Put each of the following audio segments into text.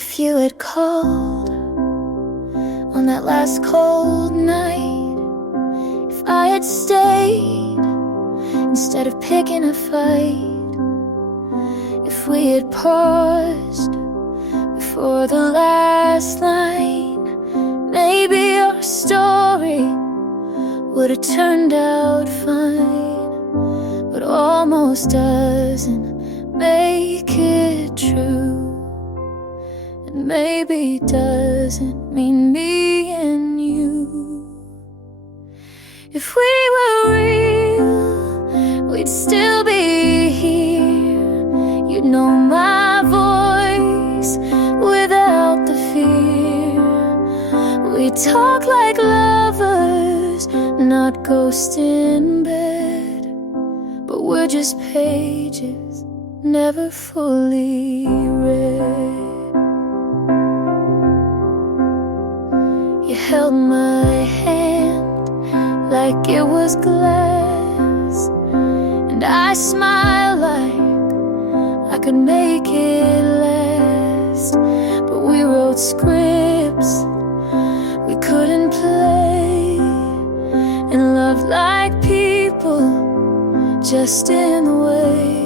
If you had called on that last cold night, if I had stayed instead of picking a fight, if we had paused before the last line, maybe our story would have turned out fine. But almost doesn't make it true, and maybe doesn't mean me and you. If we were real, we'd still be here. You'd know my voice without the fear. We talk like lovers, not ghosts in bed, but we're just pages never fully read. You held my hand like it was glass, and I smiled like I could make it last. But we wrote scripts we couldn't play, and loved like people, just in the way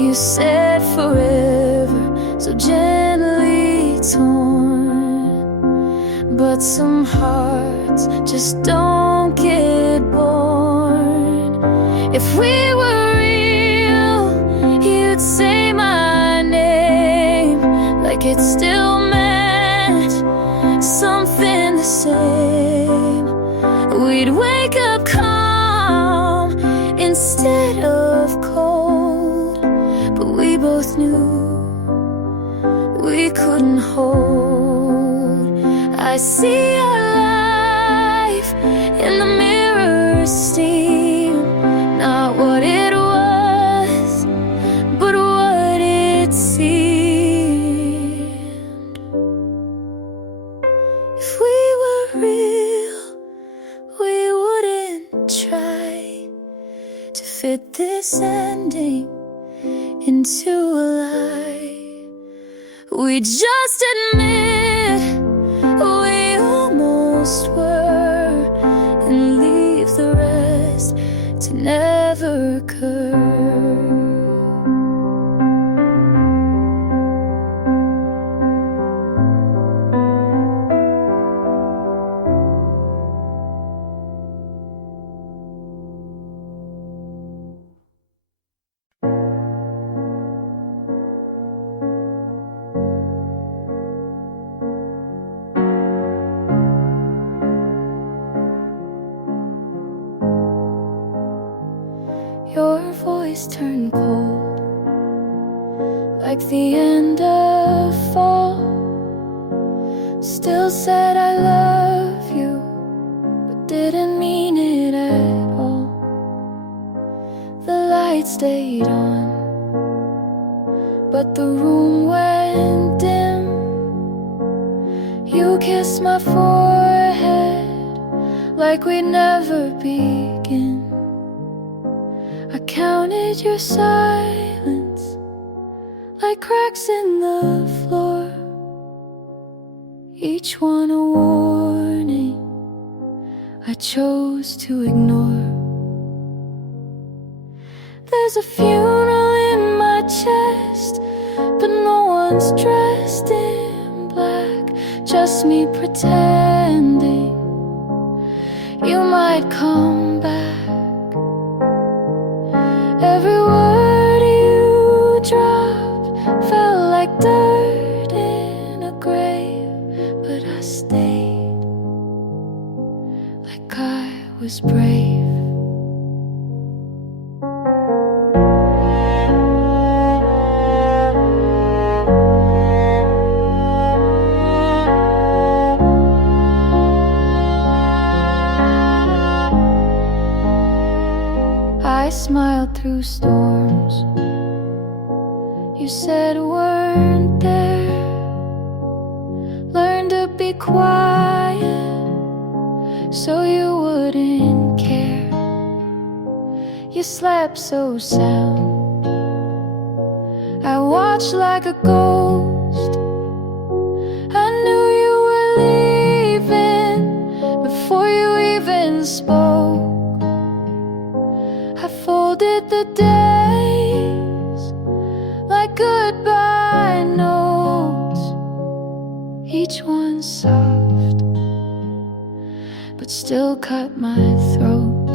you said forever, so gently torn. But some hearts just don't get born. If we were real, you'd say my name like it still meant something the same. We'd wake up calm instead of cold, but we both knew we couldn't hold. I see our life in the mirror steam, not what it was, but what it seemed. If we were real, we wouldn't try to fit this ending into a lie. We just admit we almost were, and leave the rest to never occur. Your voice turned cold, like the end of fall. Still said I love you, but didn't mean it at all. The lights stayed on, but the room went dim. You kissed my forehead like we'd never begin. I counted your silence like cracks in the floor, each one a warning I chose to ignore. There's a funeral in my chest, but no one's dressed in black, just me pretending you might come back. Every word you dropped felt like dirt in a grave, but I stayed like I was brave. I smiled through storms you said weren't there. Learned to be quiet so you wouldn't care. You slept so sound, I watched like a ghost but still cut my throat.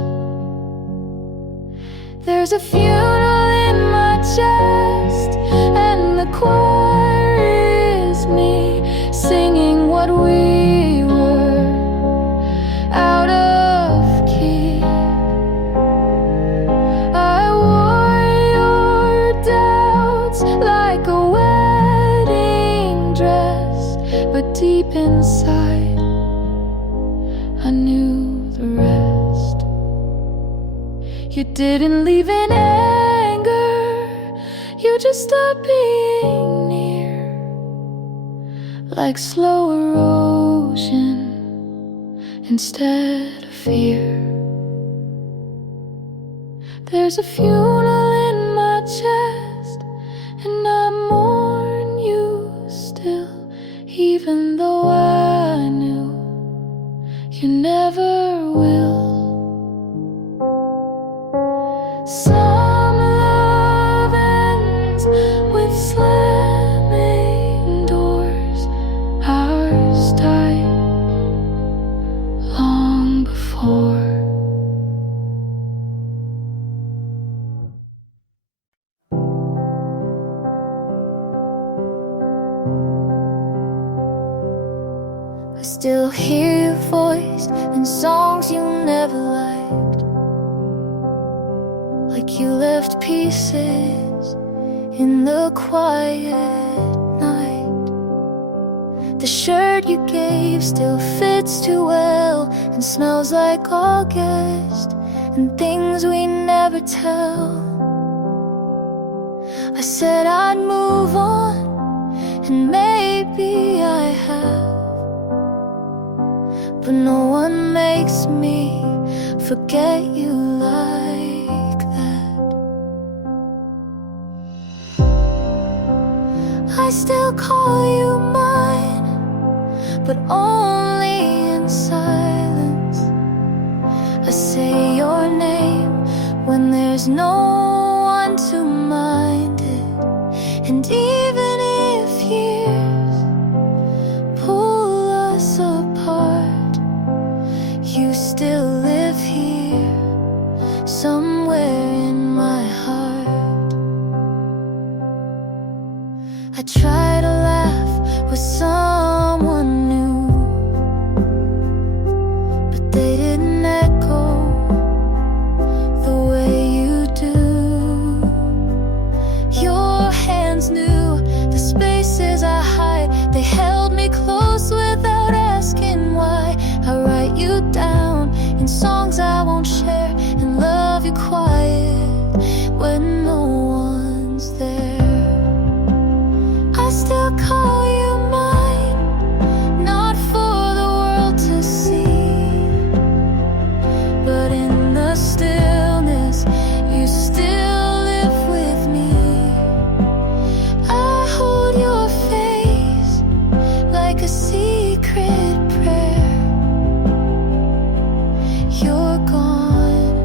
There's a funeral in my chest, and the choir is me singing what we were, out of key. I wore your doubts like a wedding dress, but deep inside I knew the rest. You didn't leave in anger, you just stopped being near, like slow erosion instead of fear. There's a funeral in my chest, and I mourn you still, even though I knew you never will. Some love ends with slamming doors, ours died long before. I still hear your voice in songs you never liked, like you left pieces in the quiet night. The shirt you gave still fits too well and smells like August and things we never tell. I said I'd move on, and maybe I have, but no one makes me forget you like that. I still call you mine, but only in silence. I say your name when there's no one to mind it, and even if years pull us apart, you still live here, somewhere in my heart. I try to laugh with someone new, but they didn't echo the way you do. Your hands knew the spaces I hide, they held me close without asking why. I write you down in songs I won't share, and love you quiet when no one's there. I still call you mine, not for the world to see, but in the stillness you still live with me. I hold your face like a secret prayer. You're gone,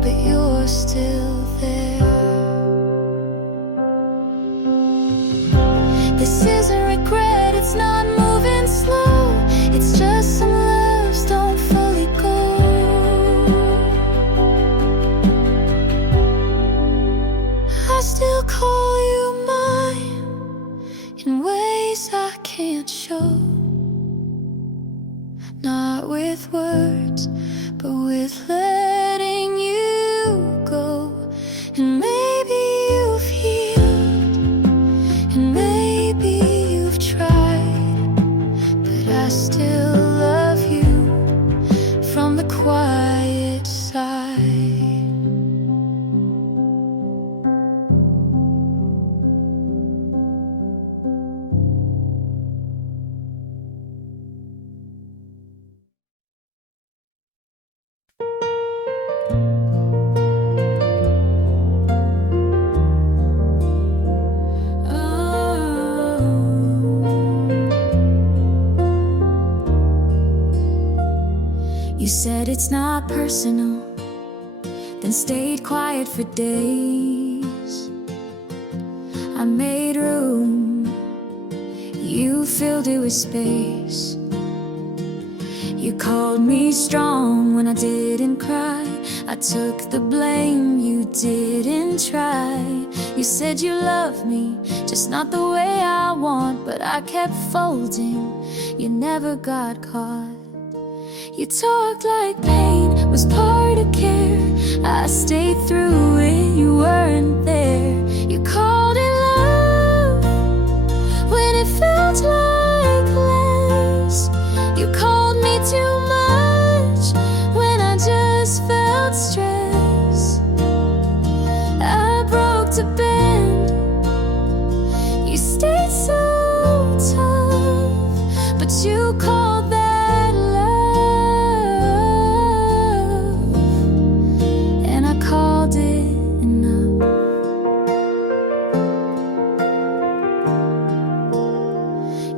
but you're still there. This isn't regret, it's not moving slow, it's just some loves don't fully go. I still call you mine in ways I can't show, not with words, but with letting you go. And maybe you've healed, and maybe you've tried, but I still love you from the quiet side. You said it's not personal, then stayed quiet for days. I made room, you filled it with space. You called me strong when I didn't cry. I took the blame, you didn't try. You said you loved me, just not the way I want. But I kept folding, you never got caught. You talked like pain was part of care. I stayed through it, you weren't there. You called it love when it felt like less. You called me too much when I just felt stress. I broke to bend, you stayed so tough, but you called that love, and I called it enough.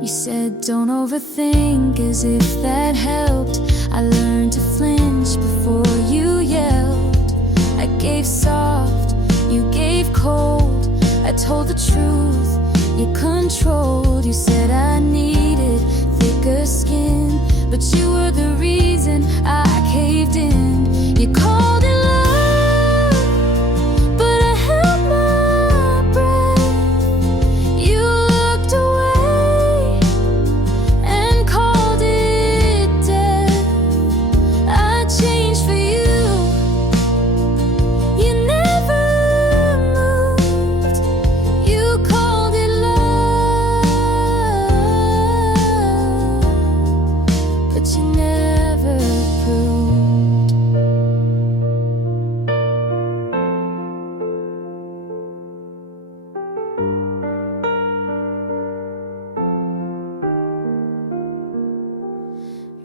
You said don't overthink, as if that helped. I learned to flinch before you yelled. I gave soft, you gave cold. I told the truth, you controlled. You said I needed thicker skin, but you were the reason I caved in. You called it love, but I held my breath. You looked away and called it death. I changed for you, you never moved. You called it love, but you never proved.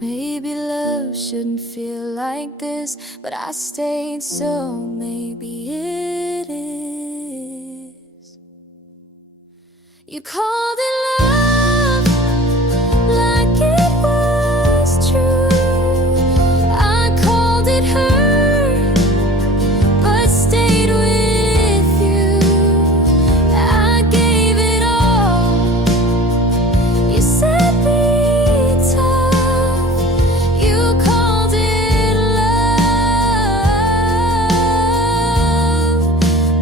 Maybe love shouldn't feel like this, but I stayed, so maybe it is. You called it love like it was true. I called it hurt, but stayed with you. I gave it all. You said be tough. You called it love,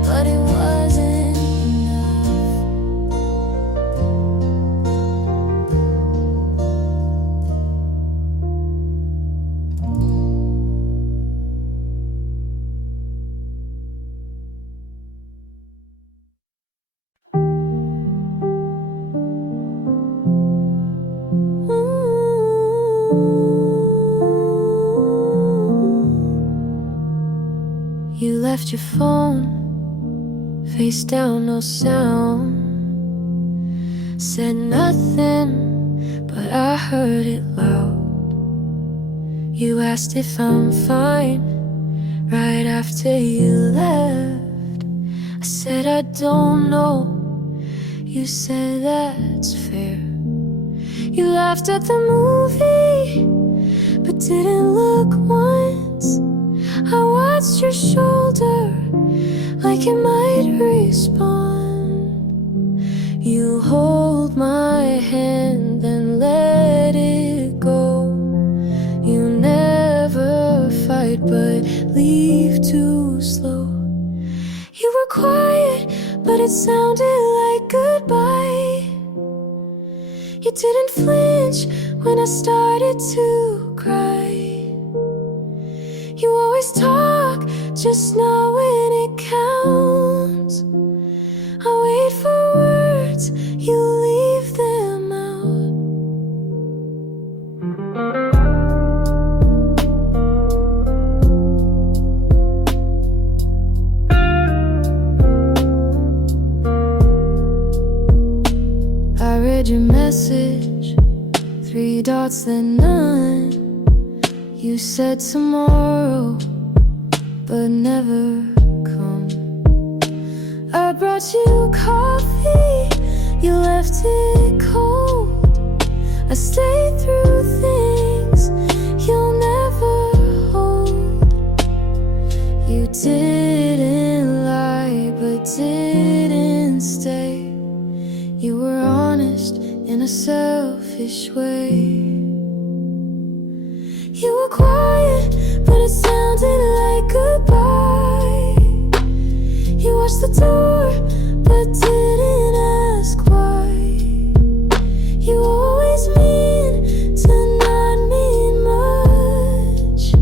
but it wasn't enough. You left your phone face down, no sound. Said nothing, but I heard it loud. You asked if I'm fine right after you left. I said I don't know. You said that's fair. You laughed at the movie, but didn't look once. I watched your shoulder like it might respond. You hold my hand and let it go. You never fight but leave too slow. You were quiet, but it sounded like goodbye. You didn't flinch when I started to cry. You always talk, just not when it counts. I wait for words, you leave them out. I read your message, 3 dots then none. You said tomorrow, but never come. I brought you coffee, you left it cold. I stayed through things you'll never hold. You didn't lie, but didn't stay. You were honest in a selfish way. were quiet, but it sounded like goodbye. You watched the door, but didn't ask why. You always mean to not mean much,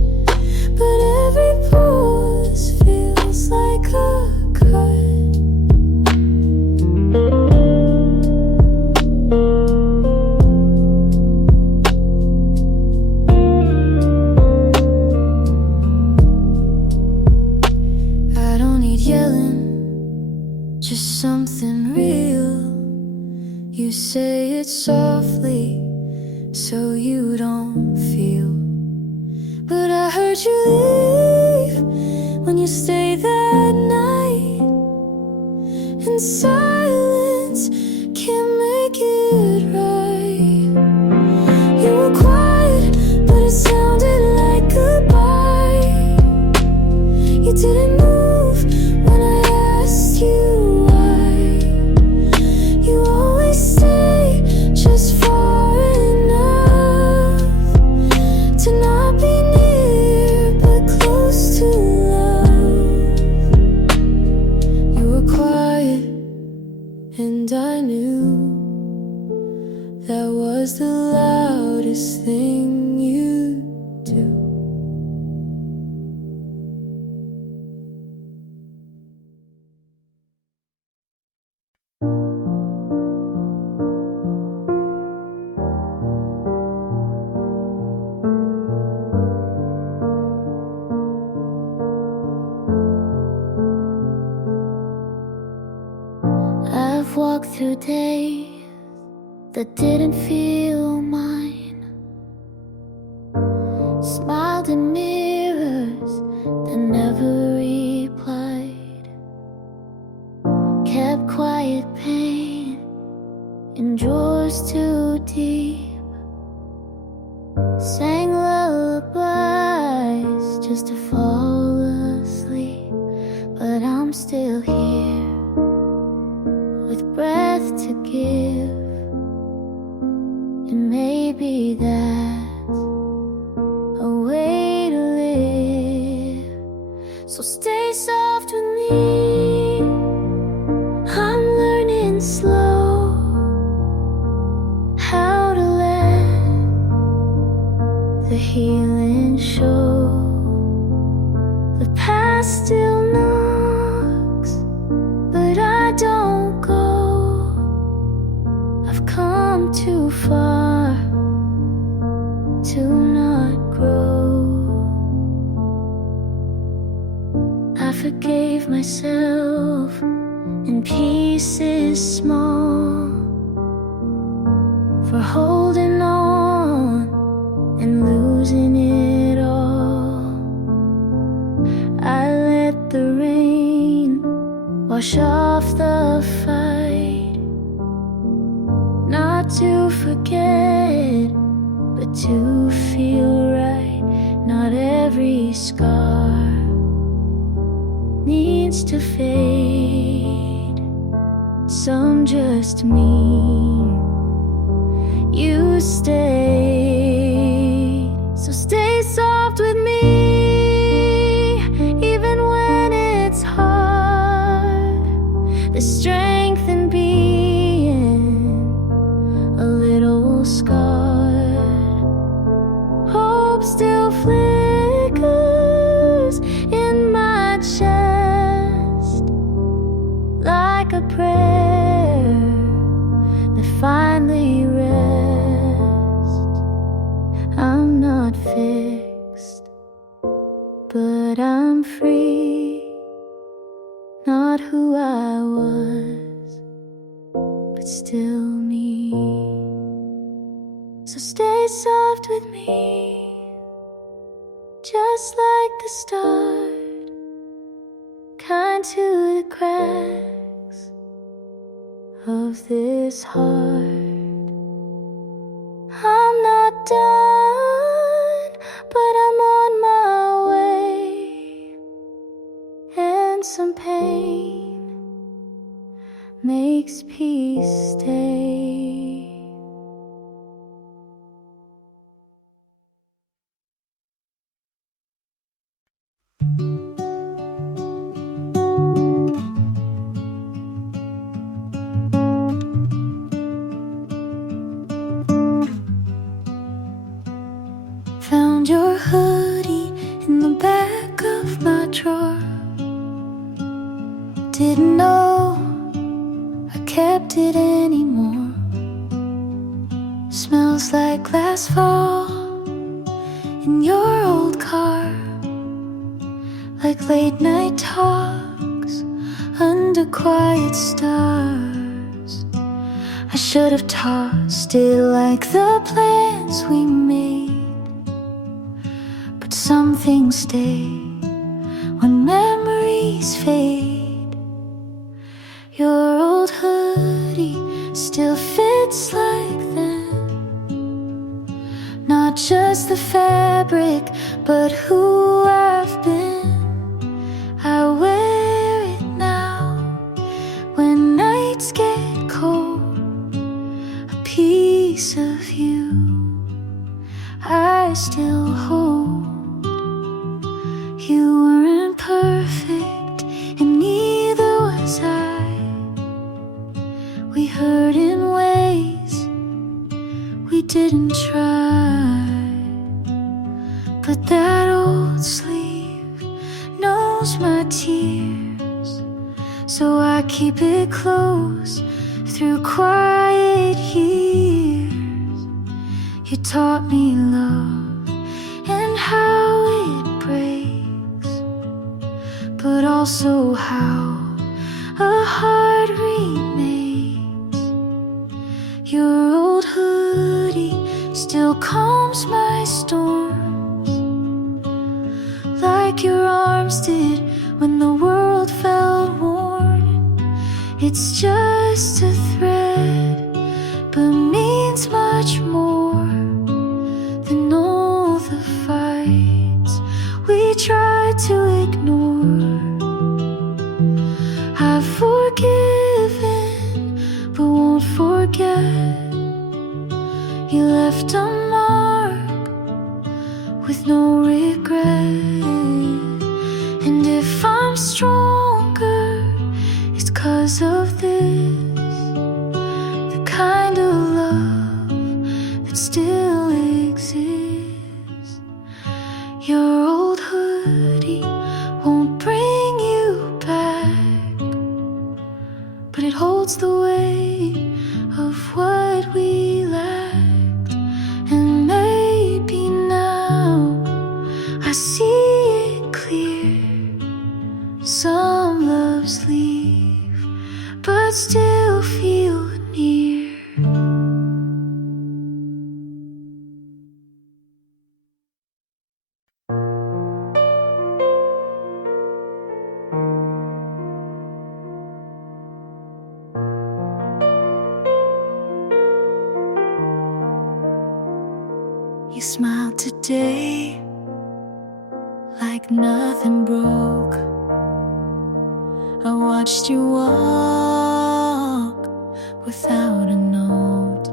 but every pause feels like a cut. I don't need yelling, just something real. You say it softly so you don't feel, but I heard you leave when you stayed that night, and silence can't make it right. You were quiet, but it sounded like goodbye. You didn't move when I asked you why. You always stay just far enough to not be near, but close to love. You were quiet, and I knew that was the loudest thing you do. I've walked through days that didn't feel mine, smiled in mirrors that never replied, kept quiet pain in drawers too deep, sang lullabies just to fall asleep. But I'm still here with breath to give, and maybe that's a way to live. So stay soft with me, I'm learning slow how to let the healing show. The past still knocks, but I don't go. I've come too far to not grow. I forgave myself in pieces small for holding on and losing it all. I let the rain wash off the fight, not to forget, but to feel right. Not every scar needs to fade, some just mean you stayed. So stay soft with me, even when it's hard. The strength in being a little scarred. Hope still flickers in my chest like a prayer that finally rests. I'm not fixed, but I'm free. Not who I was, but still me. So stay soft with me, just like the start, kind to the cracks of this heart. I'm not done, but I'm on my way, and some pain makes peace stay. found your hoodie in the back of my drawer. Didn't know I kept it anymore. Smells like last fall in your old car, like late night talks under quiet stars. I should have tossed it like the plans we made, but some things stay when memories fade. Your old hoodie still fits like then, not just the fabric, but who I've been. I wear it now when nights get cold. A piece of you I still hold. You weren't perfect, and neither was I. We hurt in ways we didn't try, but that old sleeve knows my tears, so I keep it close through quiet years. You taught me love and how it breaks, but also how a heart remakes. Your old hoodie still calms my storms, like your arms did when the world felt worn. It's just a thread, but means much more than all the fights we tried to ignore. I've forgiven, but won't forget. You left a mark with no regret. And if I'm stronger, it's 'cause of this, the kind of love that still exists. Your old hoodie won't bring you back, but it holds the weight of what we lacked. And maybe now I see it clear. Some loves leave, but still feel near. You smiled today like nothing broke. I watched you walk without a note.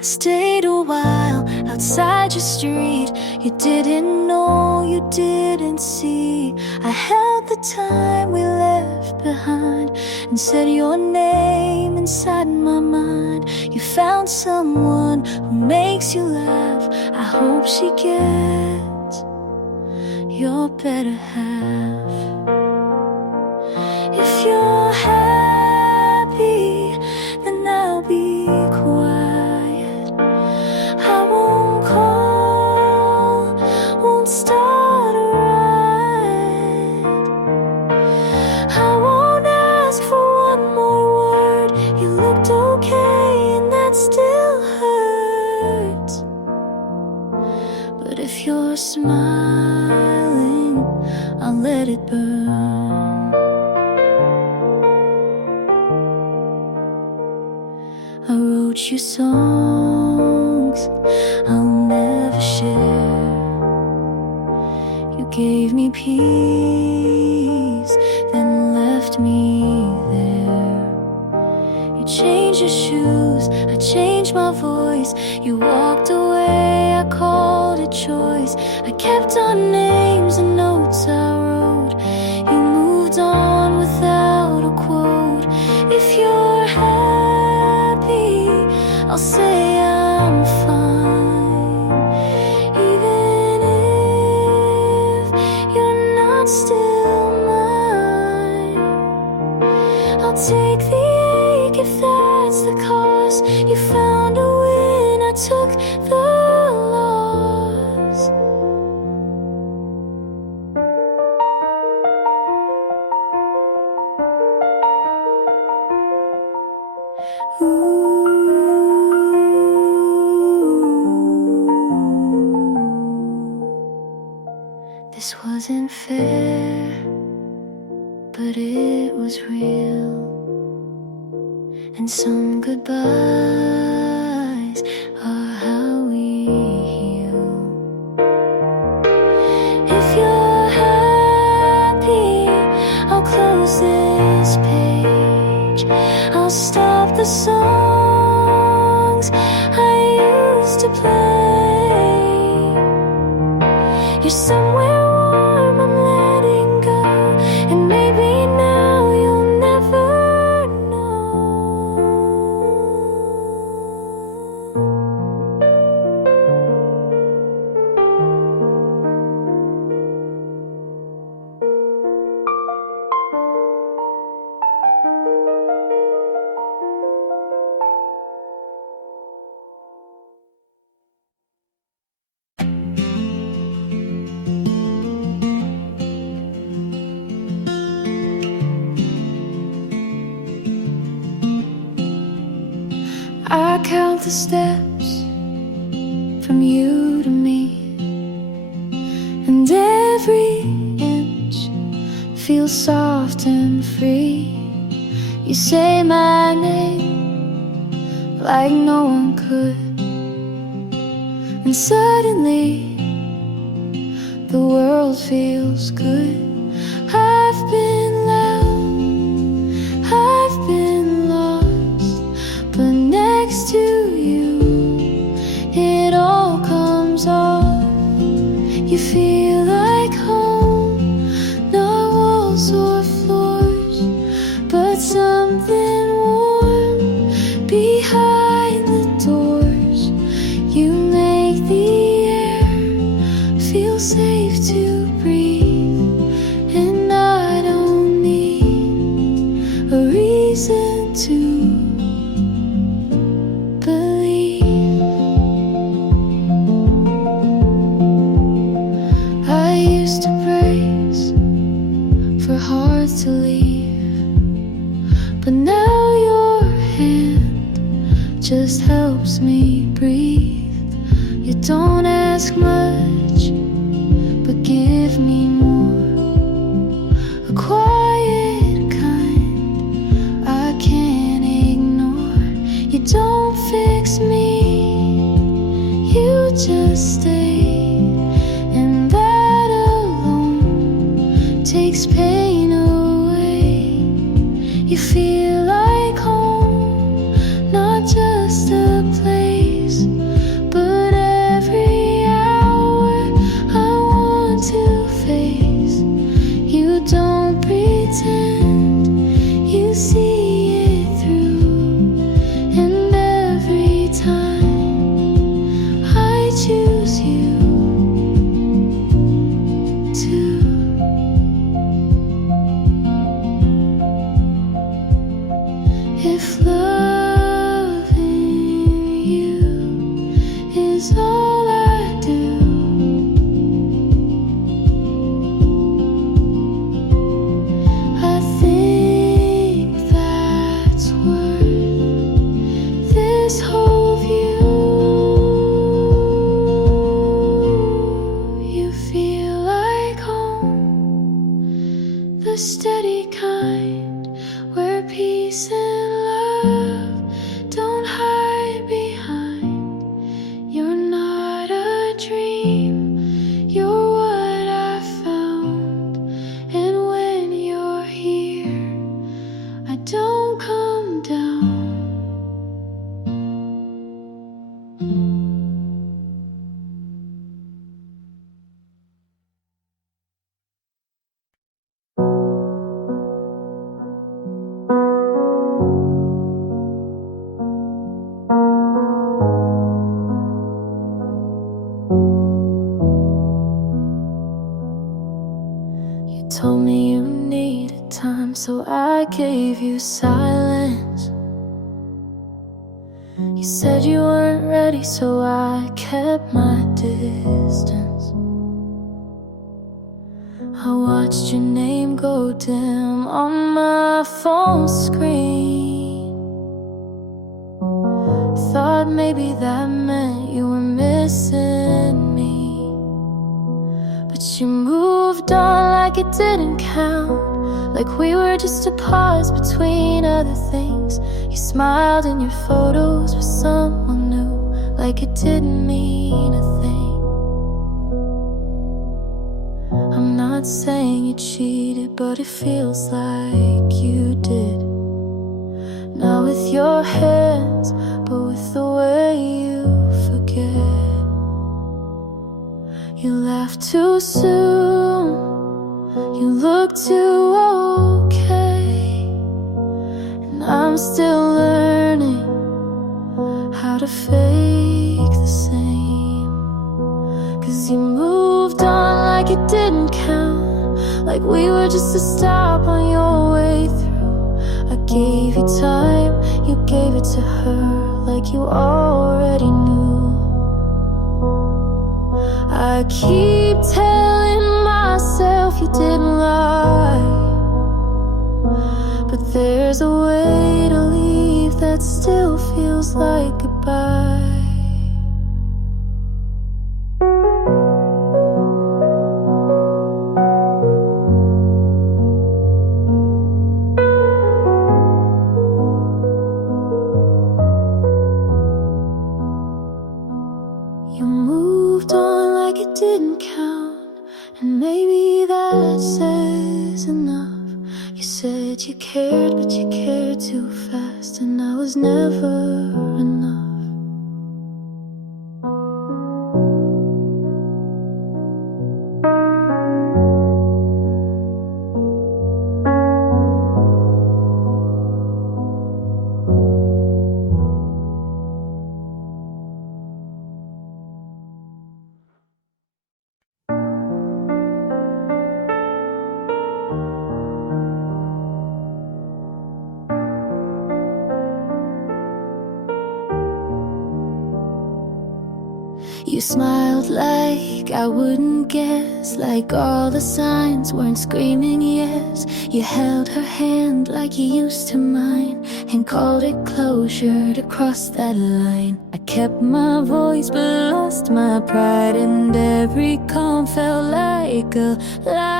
I stayed a while outside your street. You didn't know, you didn't see. I held the time we left behind and said your name inside my mind. You found someone who makes you laugh. I hope she gets your better half. If you're happy, then I'll be quiet. I won't call, won't start a riot. I won't ask for one more word. You looked okay and that still hurts. But if you're smiling, I'll let it burn. I wrote you songs I'll never share. You gave me peace, then left me there. You changed your shoes, I changed my voice. You walked away, I called it choice. I kept our names and notes I wrote. You moved on without a quote. If you're happy, I'll say I'm fine. This wasn't fair, but it was real. And some goodbyes are how we heal. If you're happy, I'll close this page. I'll stop the songs I used to play. You're somewhere warm, I'm letting go, and maybe now you'll never know. I count the steps from you to me, and every inch feels soft and free. You say my name like no one could, and suddenly the world feels good. I've been loud, I've been lost, but next to you it all comes off. You feel like home, not walls or floors, but something warm behind the doors. You make the air feel safe to breathe, and I don't need a reason to believe. I used to brace for hearts to leave, but now your hand just helps me breathe. You don't ask much, but give me more, a quiet kind I can't ignore. You don't fix me, you just stay, and that alone takes pain away. You feel like home, not just a place, but every hour I want to face. You don't pretend, you see it through, and every time I choose you too. If loving you is all I do, I think that's worth this whole view. You feel like home, the steady kind, where peace and love don't hide behind. You're not a dream, you're what I found. And when you're here, I don't come down. You told me you needed time, so I gave you silence. You said you weren't ready, so I kept my distance. I watched your name go dim on my phone screen. Thought maybe that meant you were missing me, but you moved like it didn't count, like we were just a pause between other things. You smiled in your photos with someone new, like it didn't mean a thing. I'm not saying you cheated, but it feels like you did. Not with your hands, but with the way you forget. You laughed too soon, you look too okay, and I'm still learning how to fake the same. 'Cause you moved on like it didn't count, like we were just a stop on your way through. I gave you time, you gave it to her, like you already knew. I keep telling myself you didn't lie, but there's a way to leave that still feels like goodbye. You moved on like it didn't count, and maybe that says enough. You said you cared, but you cared too fast, and I was never enough. You smiled like I wouldn't guess, like all the signs weren't screaming yes. You held her hand like you used to mine, and called it closure to cross that line. I kept my voice but lost my pride, and every calm felt like a lie.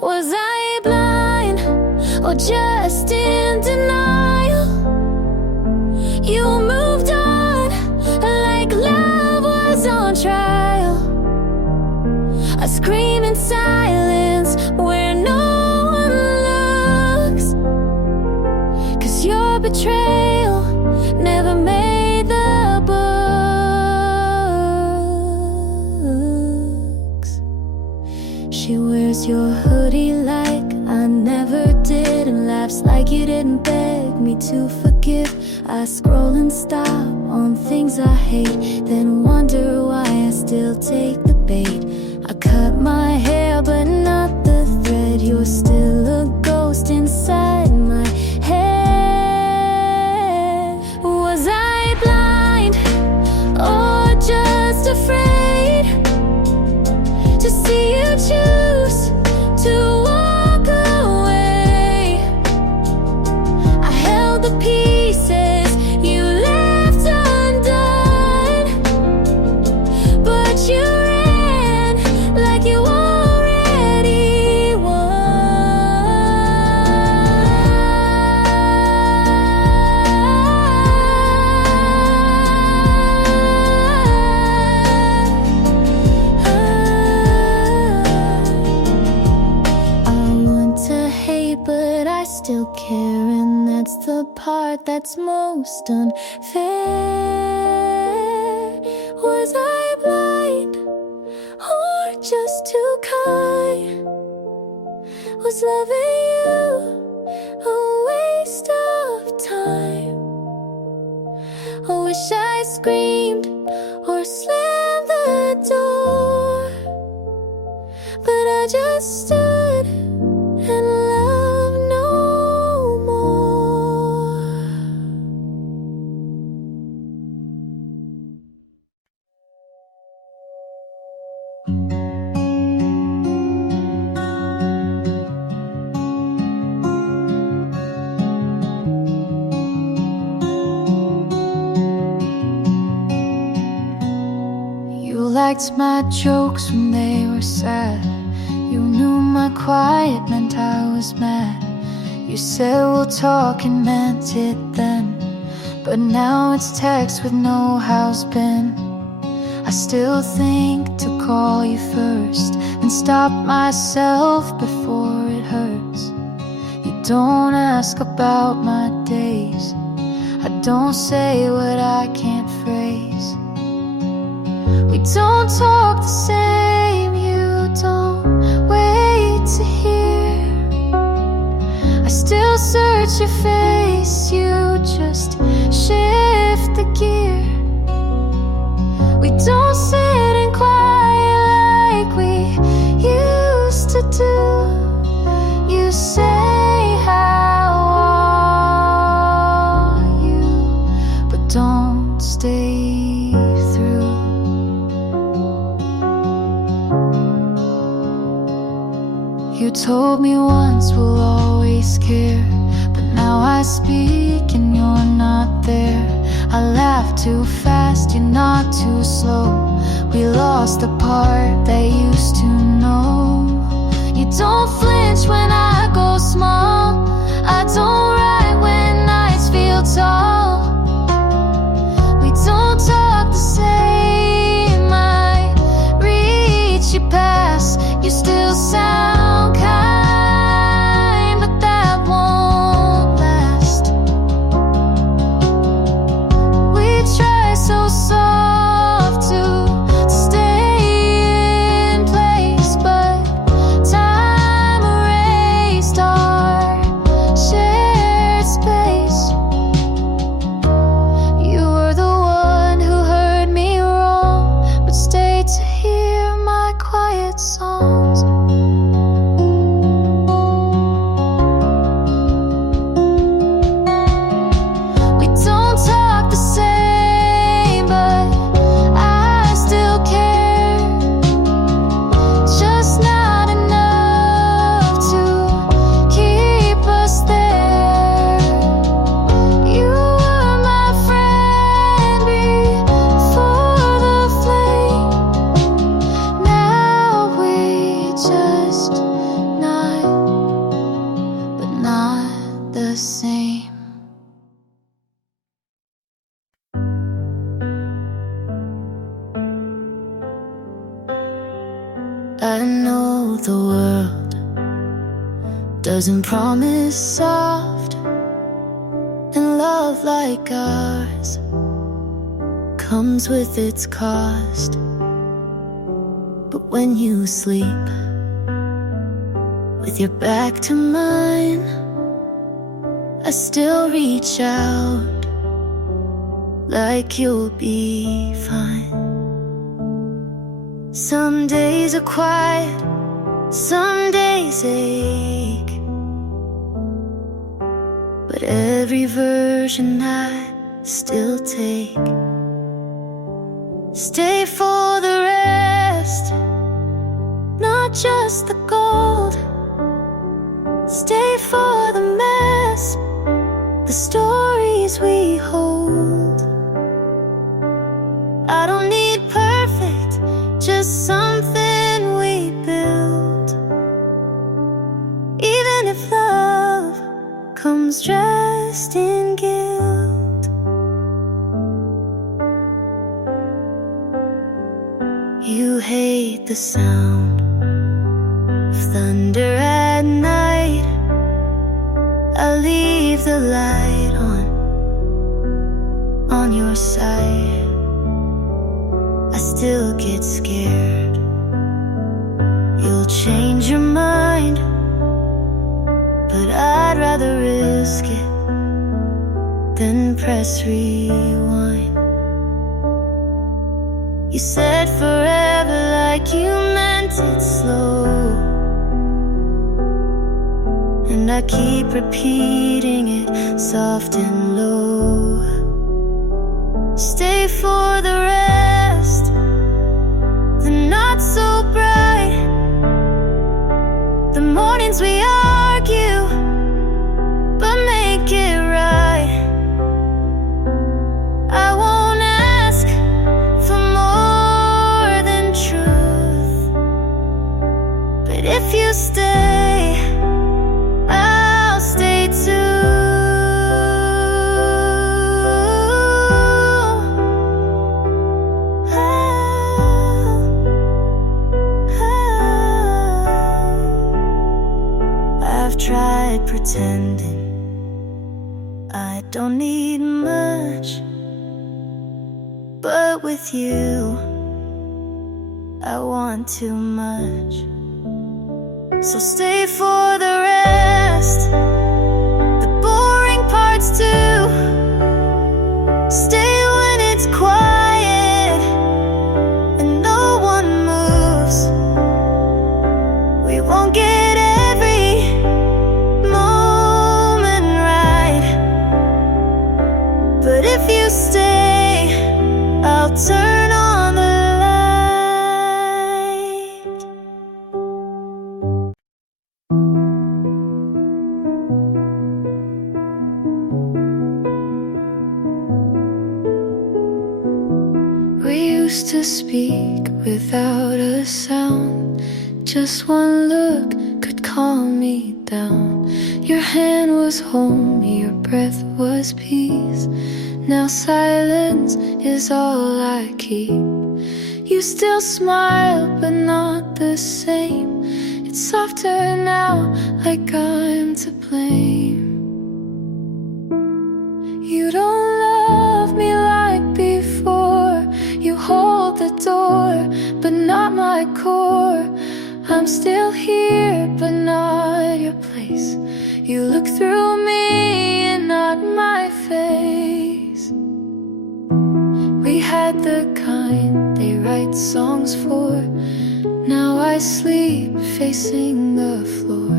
Was I blind or just in denial? You moved on like love was on trial. I scream in silence where no one looks, 'cause your betrayal never made the books. She wears your hoodie like I never did, and laughs like you didn't beg me to forgive. I scroll and stop on things I hate, then wonder why I still take the bait. I cut my hair but not the thread. You're still a ghost inside my head. Was I blind or just afraid to see you choose to walk away? I held the pieces you left undone, but you ran like you already won. I want to hate, but I still care, and that's the part that's most unfair. Was I blind or just too kind? Was loving you a waste of time? I wish I screamed or slammed the door, but I just stood and loved no more. You liked my jokes when they were sad. You knew my quiet meant I was mad. You said we'll talk and meant it then, but now it's text with no how's been. I still think to call you first and stop myself before it hurts. You don't ask about my days, I don't say what I can't phrase. We don't talk the same, you don't wait to hear. I still search your face, you just shift the gear. We don't sit and cry like we used to do. You say, how are you? But don't stay through. You told me once we'll always care, but now I speak and you're not there. I laugh too fast, you're not too slow. We lost the part that used to know. You don't flinch when I go small, I don't write when nights feel tall. We don't talk the same, I reach your past. You still sound kind, but that won't last. We try so soft to stay in place, but time erased our shared space. You were the one who heard me wrong, but stayed to hear my quiet songs. We don't talk the same, but I still care. Just not enough to keep us there. You were my friend before the flame. Now we just not, but not the same. I know the world doesn't promise soft, and love like ours comes with its cost. But when you sleep with your back to mine, I still reach out like you'll be fine. Some days are quiet, some days ache, but every version I still take. Stay for the rest, not just the gold. Stay for the mess, the stories we hold. I don't need perfect, just something we built. Even if love comes dressed in guilt. You hate the sound of thunder at night. I leave the light on your side. I still get scared you'll change your mind, but I'd rather risk it than press rewind. You said forever like you meant it slow, and I keep repeating it soft and low. Stay for the rest, the not so bright, the mornings we argue, but make it right. I won't ask for more than pretending I don't need much, but with you I want too much. So stay for the rest, the boring parts too. Stay when it's quiet and no one moves. We won't get every moment right, but if you stay, I'll turn on the light. We used to speak without a sound. Just one look could calm me down. Your hand was home, your breath was peace. Now silence is all I keep. You still smile, but not the same. It's softer now, like I'm to blame. You don't love me like before. You hold the door, but not my core. I'm still here, but not your place. You look through me and not my face. We had the kind they write songs for. Now I sleep facing the floor.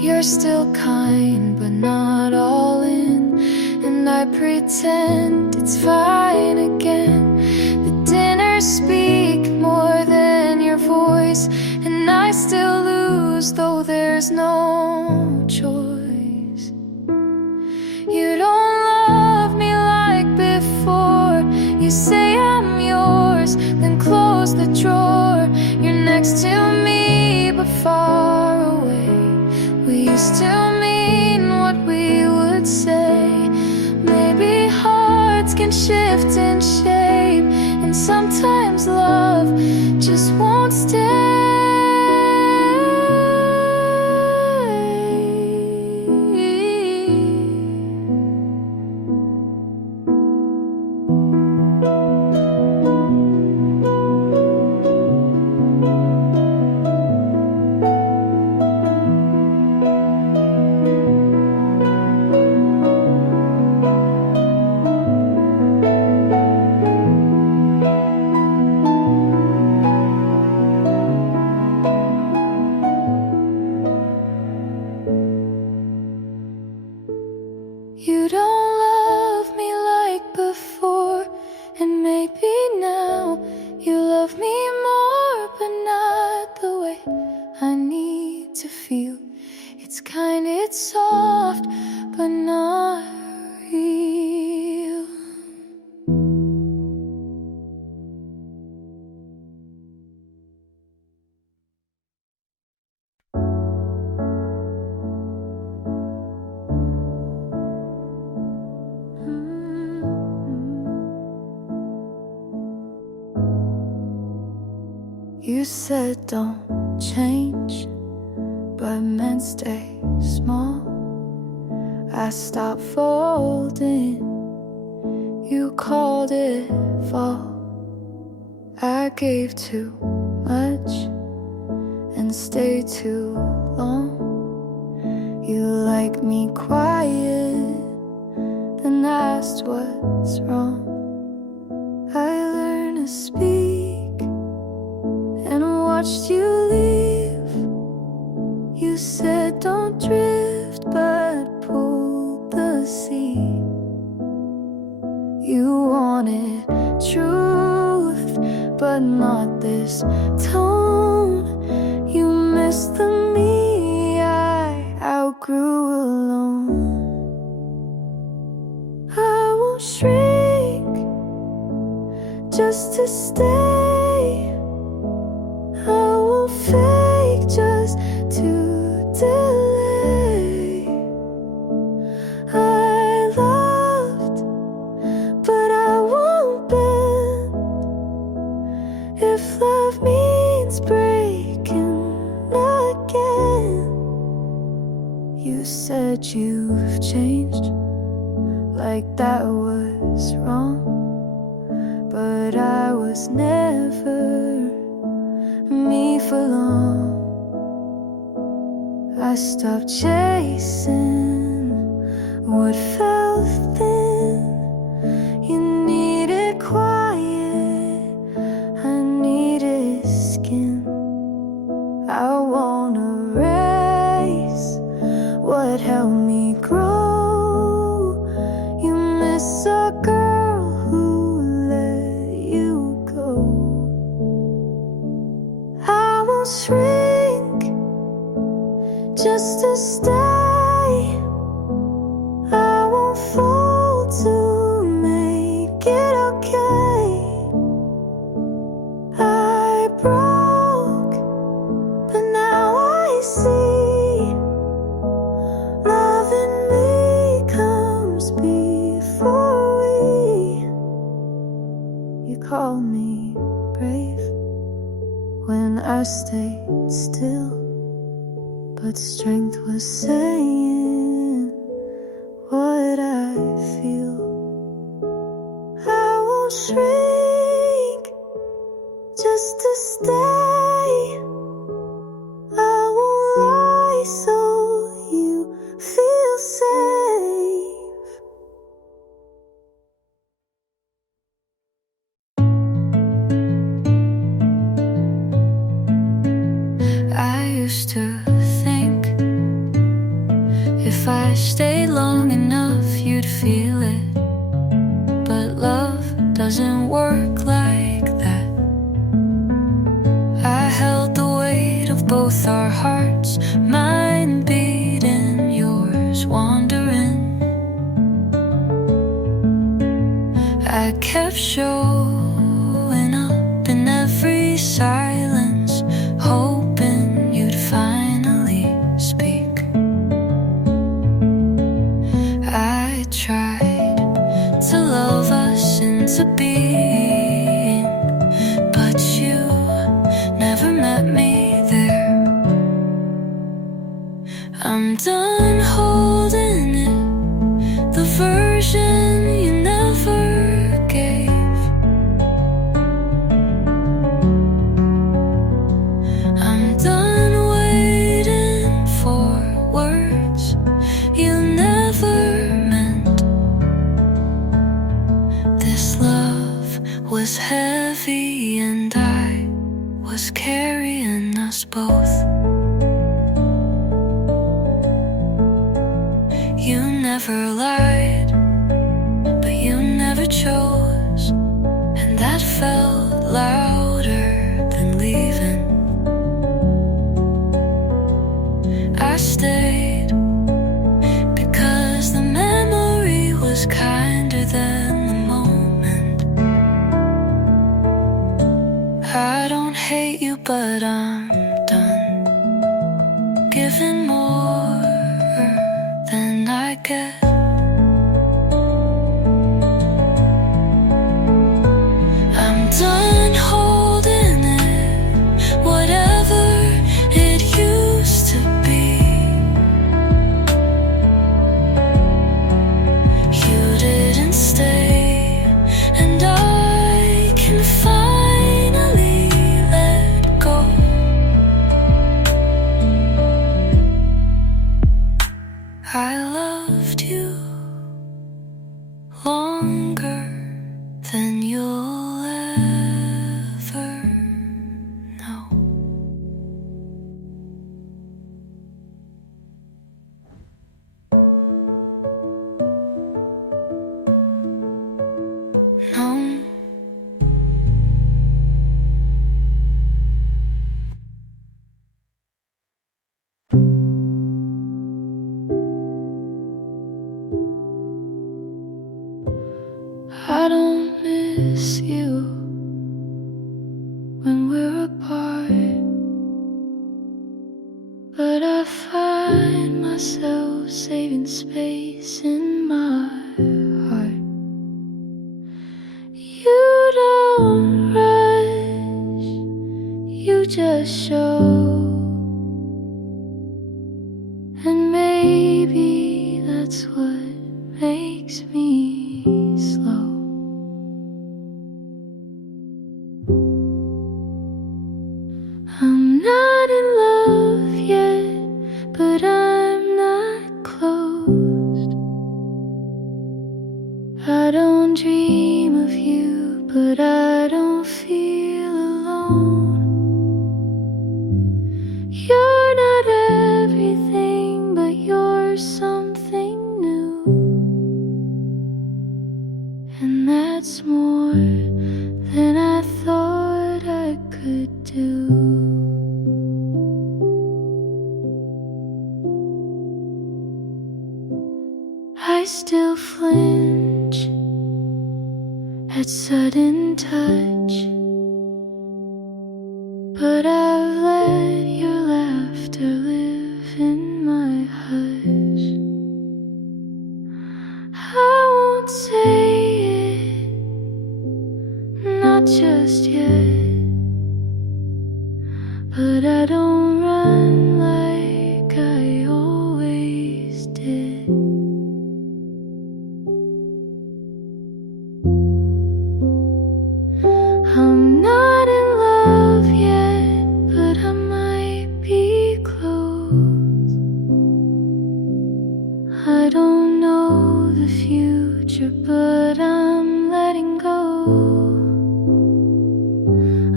You're still kind, but not all in, and I pretend it's fine again. The dinners speak more than your voice, and I still lose, though there's no choice. You don't love me like before. You say I'm yours, then close the drawer. You're next to me, but far away. We used to mean what we would say. Maybe hearts can shift in shape, and sometimes love just won't stay. You don't love me like before, and maybe now you love me more, but not the way I need to feel. It's kind, it's soft, but not real. You said don't change, but meant stay small. I stopped folding, you called it fall. I gave too much and stayed too long. You like me quiet, then asked what's wrong. I learned to speak and watched you leave. You said don't drift, but pulled the seat. You wanted truth, but not this tone. You missed the me I outgrew alone. I won't shrink just to stay. I won't fake just to delay. I loved, but I won't bend. If love means breaking again, you said you've changed, like that was wrong. But I was never me for long. I stopped chasing what felt thin. You needed quiet, I needed skin. I wanna raise what helped me grow. You miss a girl who let you go. I won't shrink just to stay. I won't fall to make it okay. I broke, but now I see love in me comes before we. You call me brave when I stayed still, but strength was saying what I feel. I won't shrink just to stay. I won't lie so you feel safe. I used to think if I stayed long enough you'd feel it, but love doesn't work like that. I held the weight of both our hearts, mine beating, yours wandering. I kept showing up in every silence, hoping you'd finally speak. I tried to love us into being, but you never met me there. I'm done holding it, the version you never gave. I'm done waiting for words you never meant. This love was heavy and I was carrying us both. You never lied, but you never chose, and that felt louder than leaving. I stayed because the memory was kinder than the moment. I don't hate you, but I'm done giving more than I get. I'm done holding it, whatever it used to be. You didn't stay, and I can finally let go. I loved you longer than you'll ever know. No. I don't miss you when we're apart, but I find myself saving space in my heart. You don't rush, you just show, and maybe still flinch at sudden touch, but I've let your laughter live in my hush. I won't say it, not just yet, but I don't run like I always did. I'm not in love yet, but I might be close. I don't know the future, but I'm letting go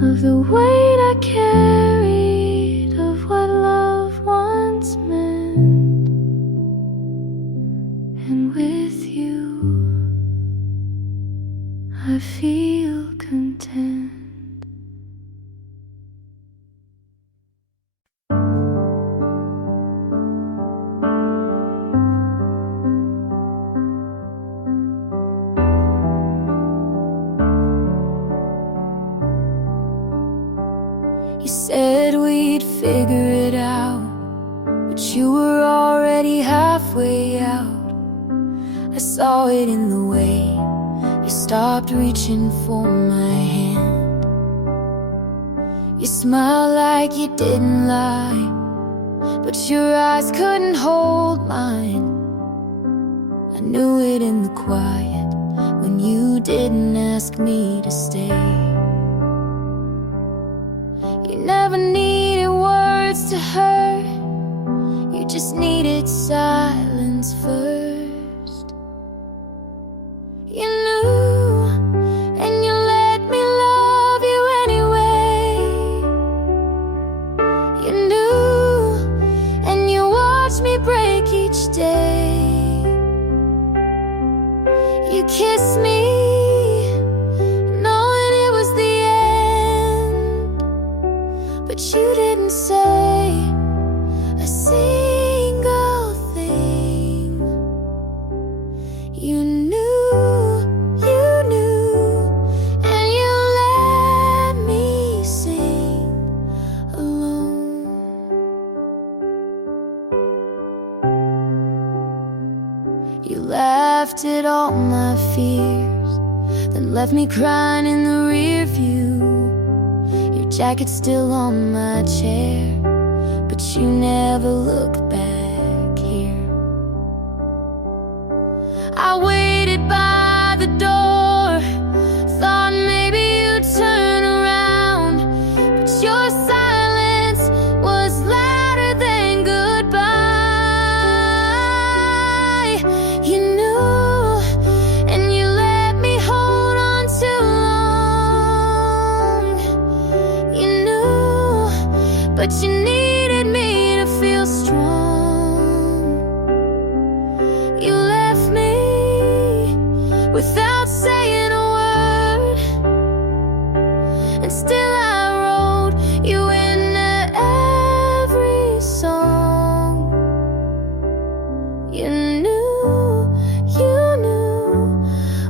of the weight I carried of what love once meant. And with you, I feel content. You said we'd figure it out, but you were already halfway out. I saw it in the way you stopped reaching for my hand. You smiled like you didn't lie, but your eyes couldn't hold mine. I knew it in the quiet when you didn't ask me to stay. You never needed words to hurt, you just needed silence first. You knew, and you let me love you anyway. You knew, and you watched me break each day. You kissed me, knowing it was the end, but you didn't say a single thing. You knew, and you let me sing alone. You laughed at all my fears, then left me crying in the rear view. Your jacket's still on my chair, but you never look back here. I waited by the door, thought maybe you'd turn around, but your silence was louder than goodbye. You knew, and you let me hold on too long. You knew, but you needed me to feel strong. You left me without saying a word, and still I wrote you into every song. You knew,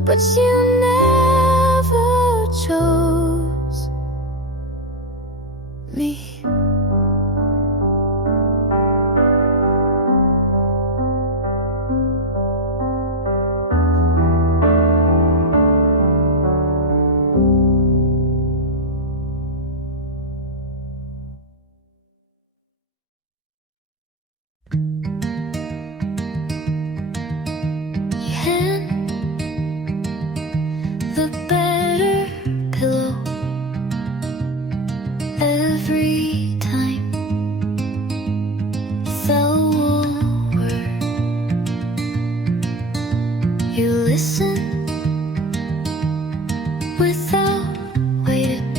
but you never chose me. And the better pillow every time fell over. You listen without waiting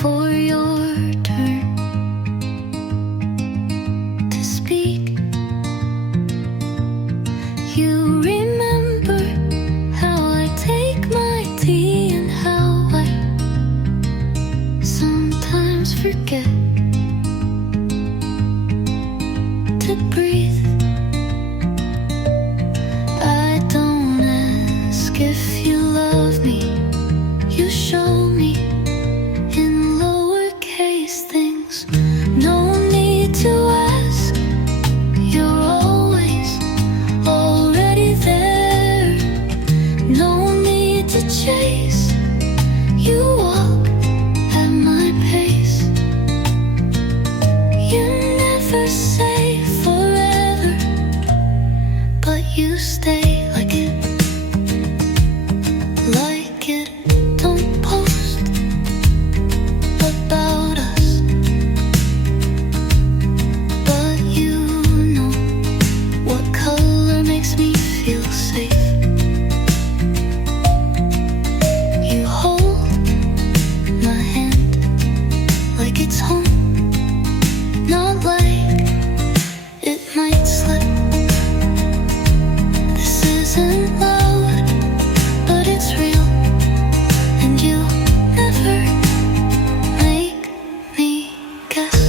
for your turn to speak. You remember how I take my tea and how I sometimes tell me in lowercase things. No need to ask, you're always already there. No need to chase, you walk at my pace. You never say forever, but you stay like it. Like it, don't post about us, but you know what color makes me feel safe. You hold my hand like it's home, not like it might slip. This isn't loud, but it's real, and you never make me guess.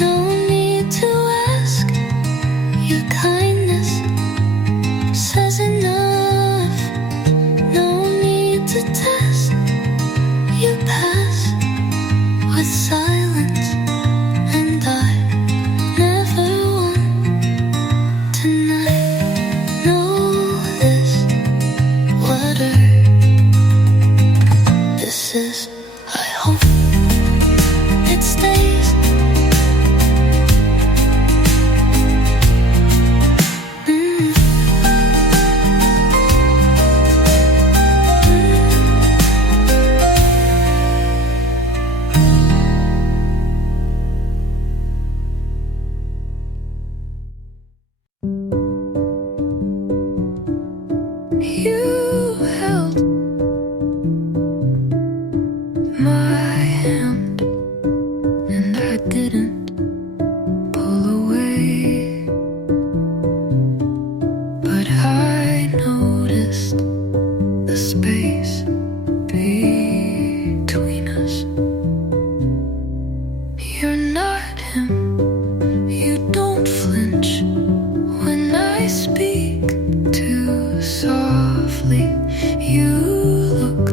No need to ask, your kindness says enough. No need to test, you pass with silence, and I never want to not know this. Whatever this is, I hope it stays. You held my hand, and I didn't pull away, but I noticed the space between us. You're not him, you don't flinch when I speak too softly. You look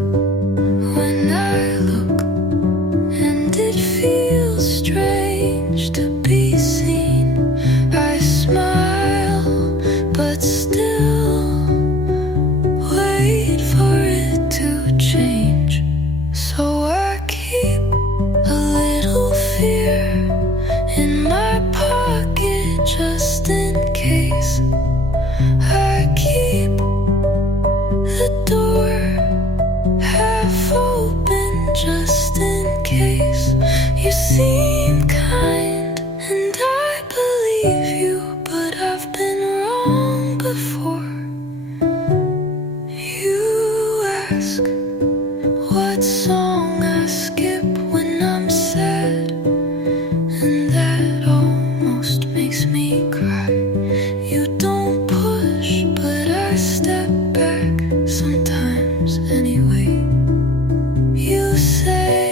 when I look, and it feels strange to be seen. I smile, but still wait for it to change. So I keep a little fear in my pocket just in case. I keep the door half open just in case. You seem kind and I believe you, but I've been wrong before. You ask what song I skip when I'm sad, and that almost makes me cry. You don't push, but I step back sometimes anyway. You say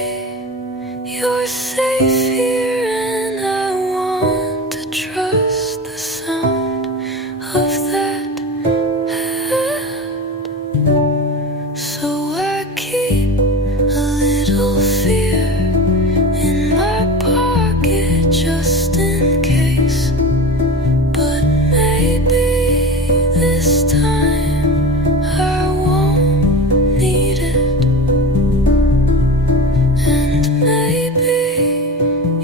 you're safe here, and I want to trust the sound of that hand. So I keep a little fear in my pocket just in case. But maybe this time I won't need it, and maybe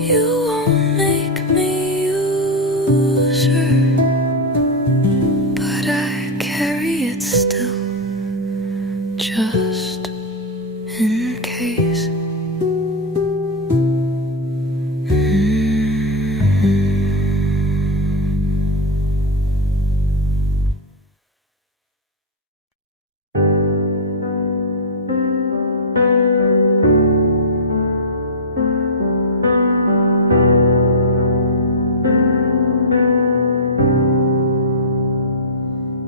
you won't make me use her, but I carry it still, just in case.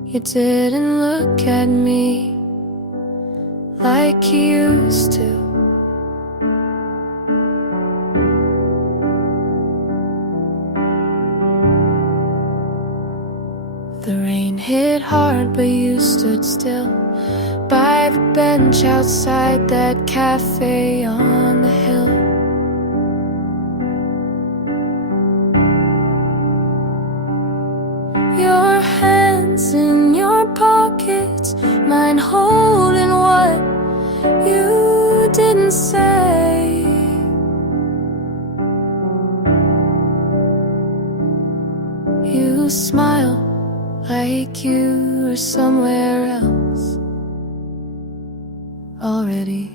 You didn't look at me like you used to. The rain hit hard, but you stood still by the bench outside that cafe on the hill. Your hands in your pockets, mine holding what you didn't say. You smile like you were somewhere else already.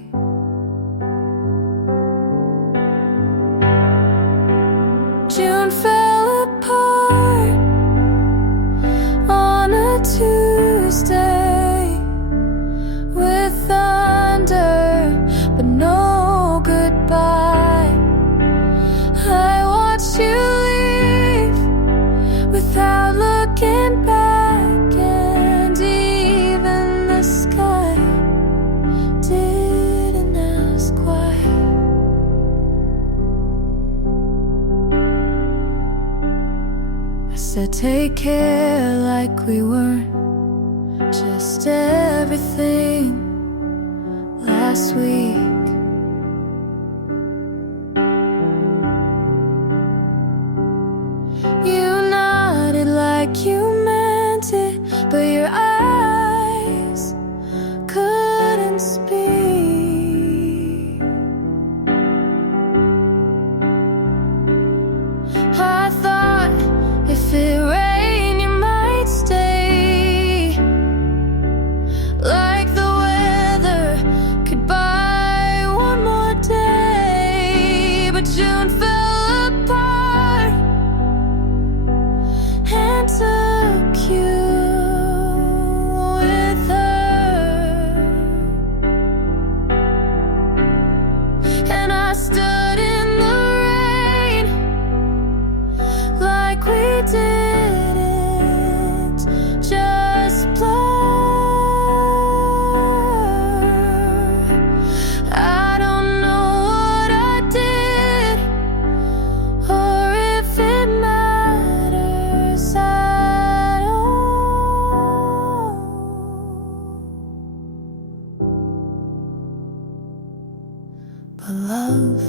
June fell apart on a Tuesday with thunder, but no goodbye. I watched you leave without looking back, and even the sky didn't ask why. I said take care, like we weren't just everything last week. You nodded like you meant it, but your eyes couldn't speak. I thought if it rained you might stay, like the weather could buy one more day. But June fell apart and took you with her, and I stood in the rain like we didn't just blur. I don't know what I did or if it matters at all, but love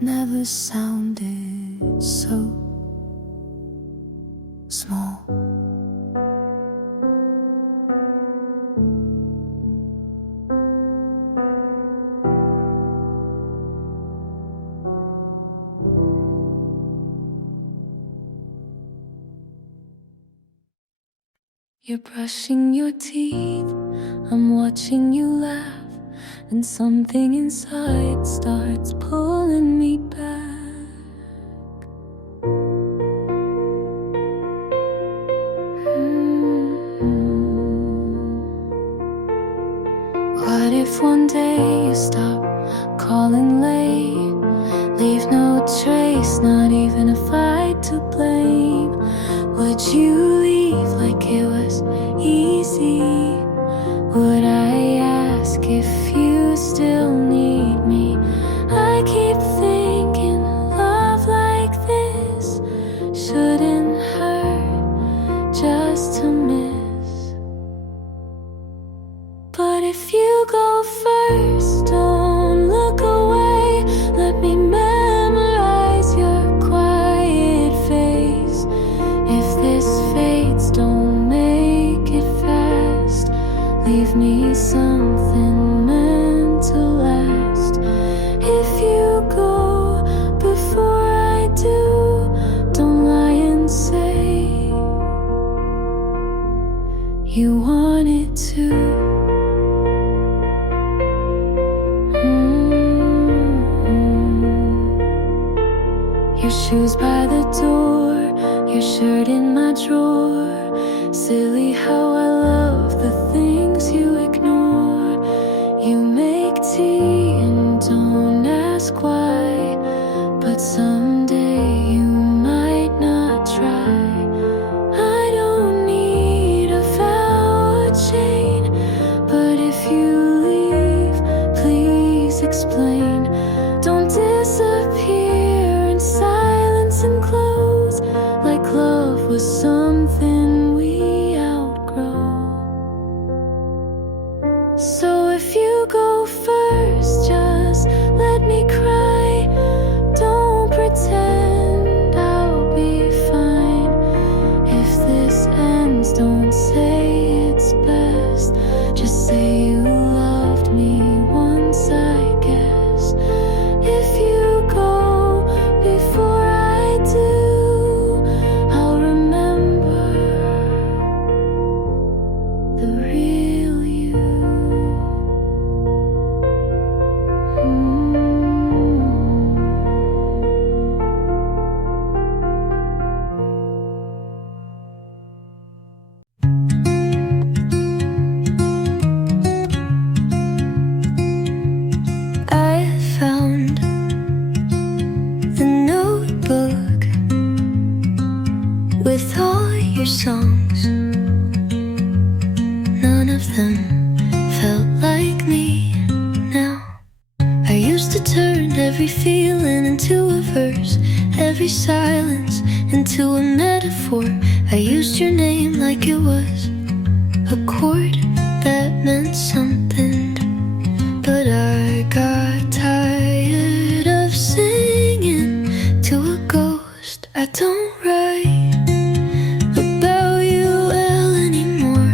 never sounded so small. You're brushing your teeth, I'm watching you laugh, and something inside starts pulling me back. What if one day you stop calling late, leave no trace, not even a fight to blame? Would you leave like it was easy? Would I ask if you still need me? I keep thinking love like this shouldn't hurt just to miss. But if you go first, don't look away. Let me memorize your quiet face. If this fades, don't make it fast. Leave me something meant to last. If you go before I do, don't lie and say you wanted to. Your shoes by the door, your shirt in my drawer. Silly how I love the things you ignore. You make tea and don't ask why, but someday you might not try. I don't need a vow or chain, but if you leave, please explain. Don't disappear in silence and close, like love was something your songs. None of them felt like me now. I used to turn every feeling into a verse, every silence into a metaphor. I used your name like it was a chord that meant something. But I got tired of singing to a ghost. I don't write about you well anymore.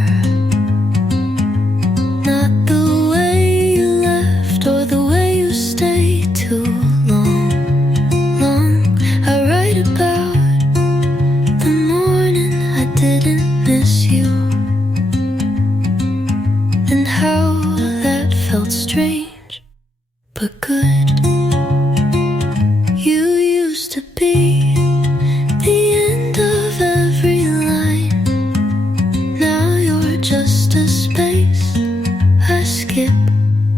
Not the way you left or the way you stayed too long. I write about the morning I didn't miss you, and how that felt strange but good. You used to be the end of every line. Now you're just a space I skip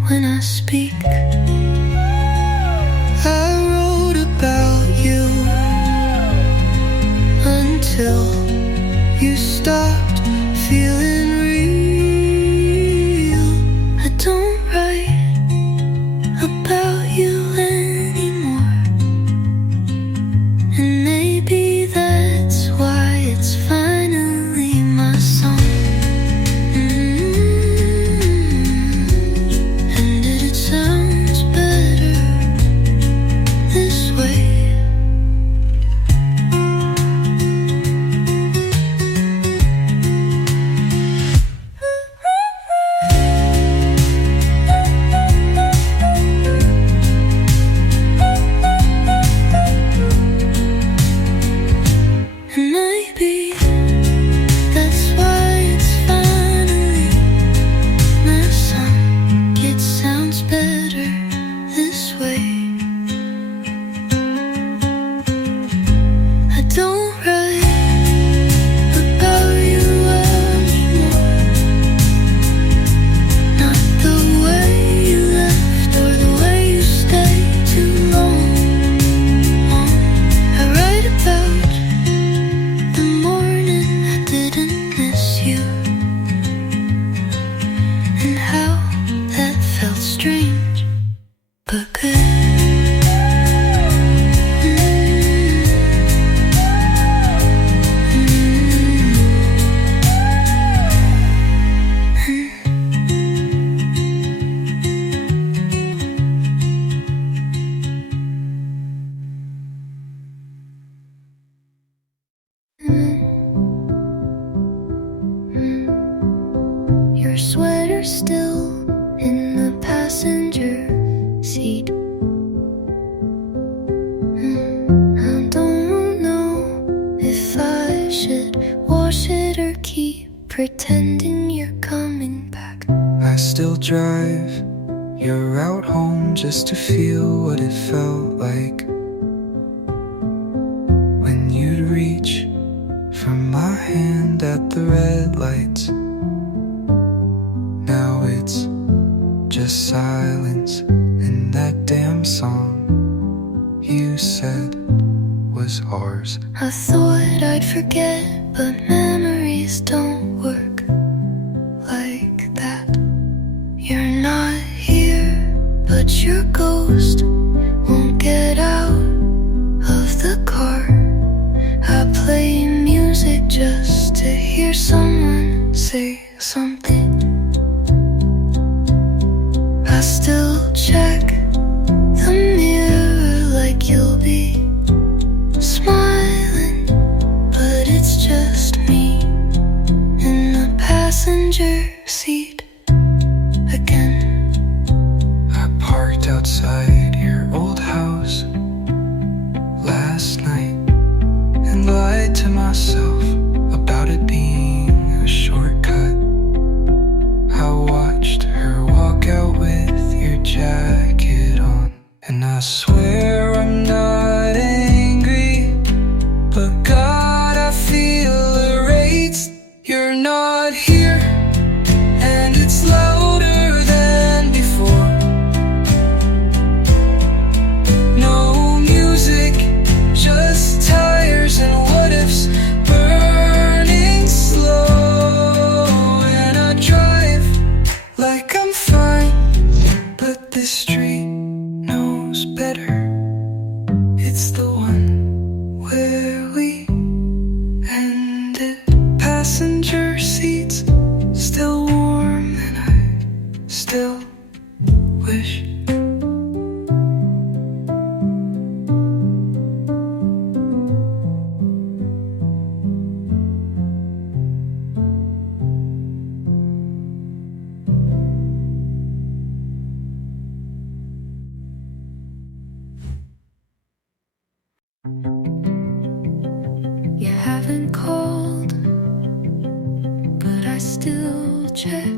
when I speak. I wrote about you until you stopped feeling real. I don't write about you anymore, and maybe that's why it's finally my song. And it sounds better this way. And maybe that's why it's finally my song. It sounds better this way. I don't write about you anymore. Not the way you left or the way you stayed too long. I write about the morning I didn't miss you, and how that felt strange but good. Your sweater's still in the passenger seat. I don't know if I should wash it or keep pretending you're coming back. I still drive your route home just to feel what it felt like when you'd reach for my hand at the red lights. Now it's just silence in that damn song you said was ours. I thought I'd forget, but memories don't work like that. You're not here, but your ghost won't get out of the car. I play music just to hear someone say something. I still check the mirror like you'll be smiling, but it's just me in the passenger seat again. I parked outside your old house last night and lied to myself about it being a shortcut. I watched her walk out with your jacket on, and I swear I'm not angry, but God, I feel erased. You're not here, and it's louder than before. No music, just tires and what ifs burning passenger seats still warm, and I still wish You haven't called, but I still check.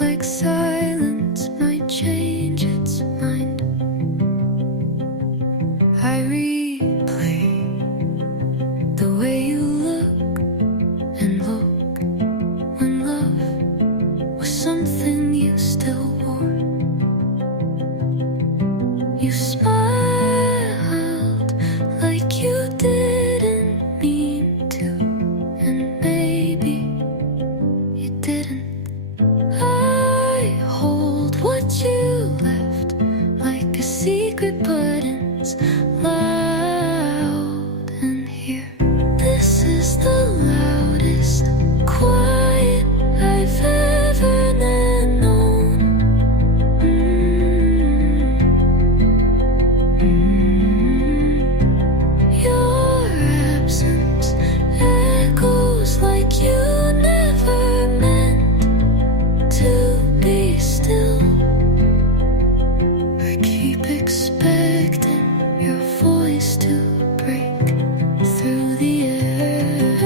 Like silence might change its mind. I replay the way you look and look when love was something you still wore. You smiled like you didn't mean to, and maybe you didn't. I hold what you left like a secret, but it's loud in here. This is the loudest quiet I've ever known. Your absence echoes like you never meant to be still. I keep expecting your voice to break through the air.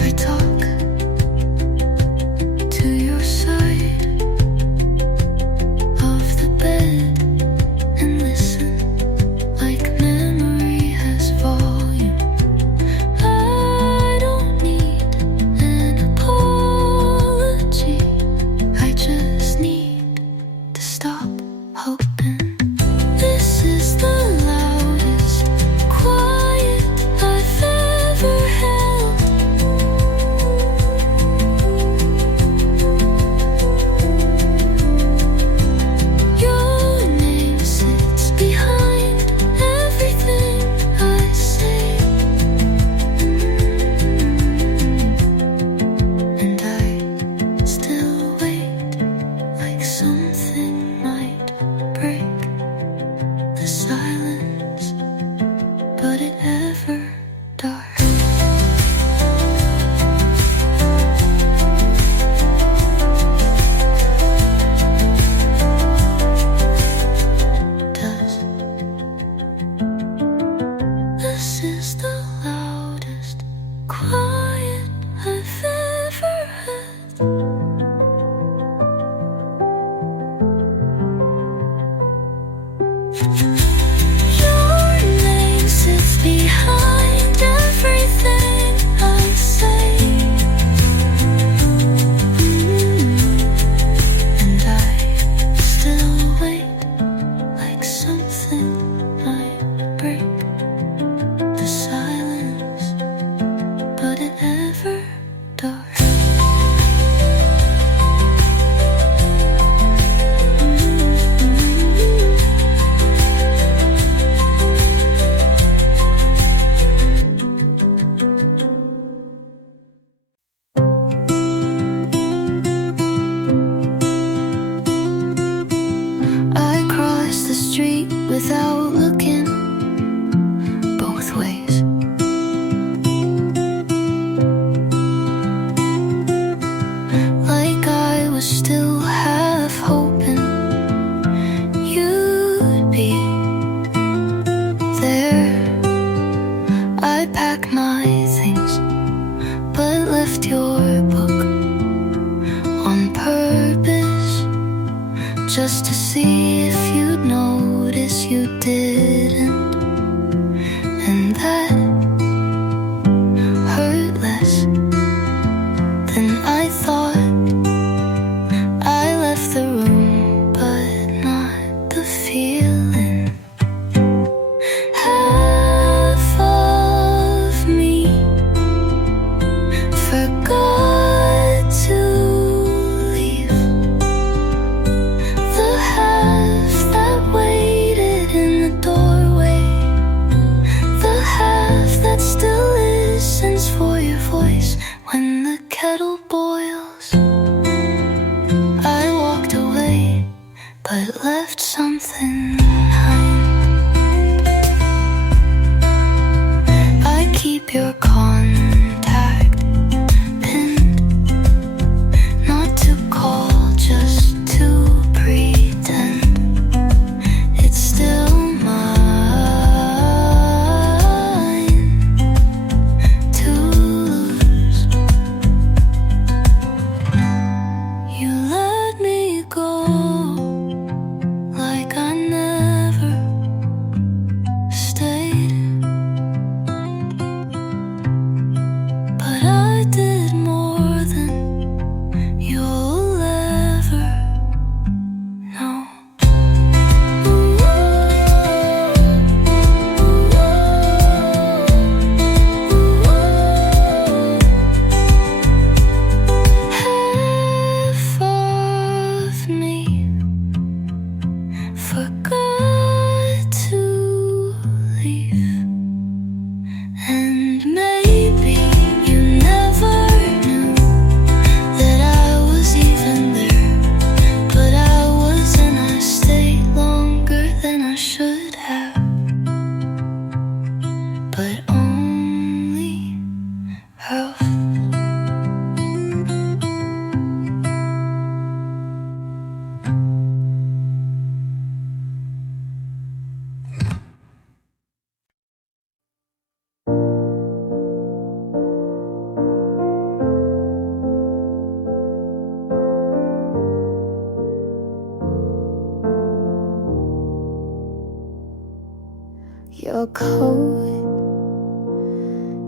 I talk to your side of the bed and listen like memory has volume. I don't need an apology, I just need to stop hoping. This is the loudest quiet I've ever held. Your name sits behind everything I say, and I still wait like something might break the silence, but it ever dark. Does. This is the loudest quiet I've ever had. Your name sits behind everything I say, and I still wait like something might break the silence, but it ever dark. I cross the street without looking both ways. Like I was still half hoping you'd be there. I packed my things, but left your book on purpose, just to see if you'd notice you didn't. And that hurt less than I thought. I left the room, but not the feeling. Half of me but only half. Your coat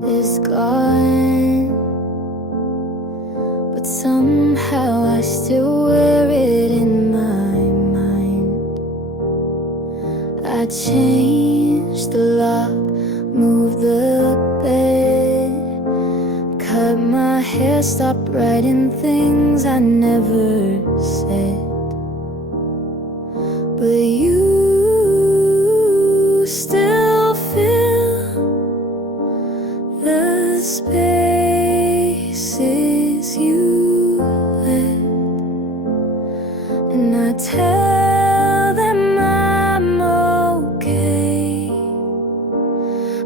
is gone, but somehow I still wear it in my mind. I changed the lock, moved the bed, cut my hair, stopped writing things I never said. But you still fill the spaces you left, and I tell them I'm okay,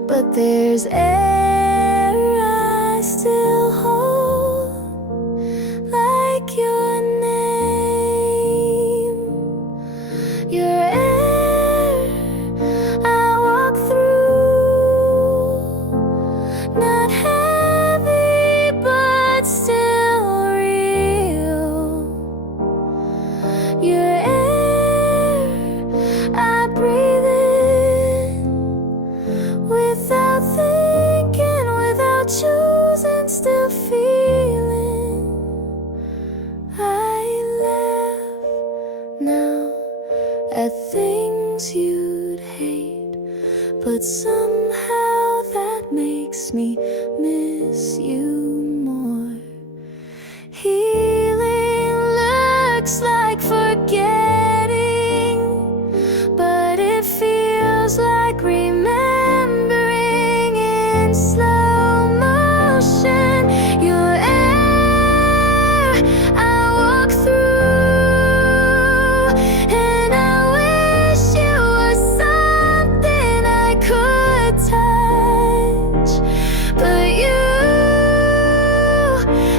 but there's air I still hold, like your name, your air I walk through, not heavy but still real. Your air I breathe in, without thinking, without choosing, still feeling. I laugh now at things you'd hate, but somehow that makes me miss you more. Healing looks like forgetting, but it feels like remembering in slow motion. Your air I walk through, and I wish you were something I could touch, but you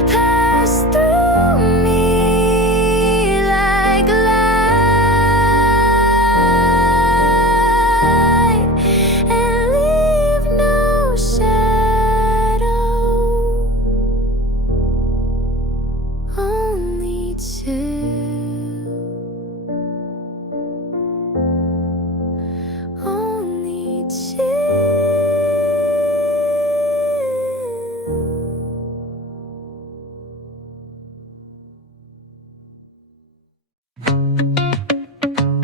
pass through me like light, and leave no shadow, only chill, only chill.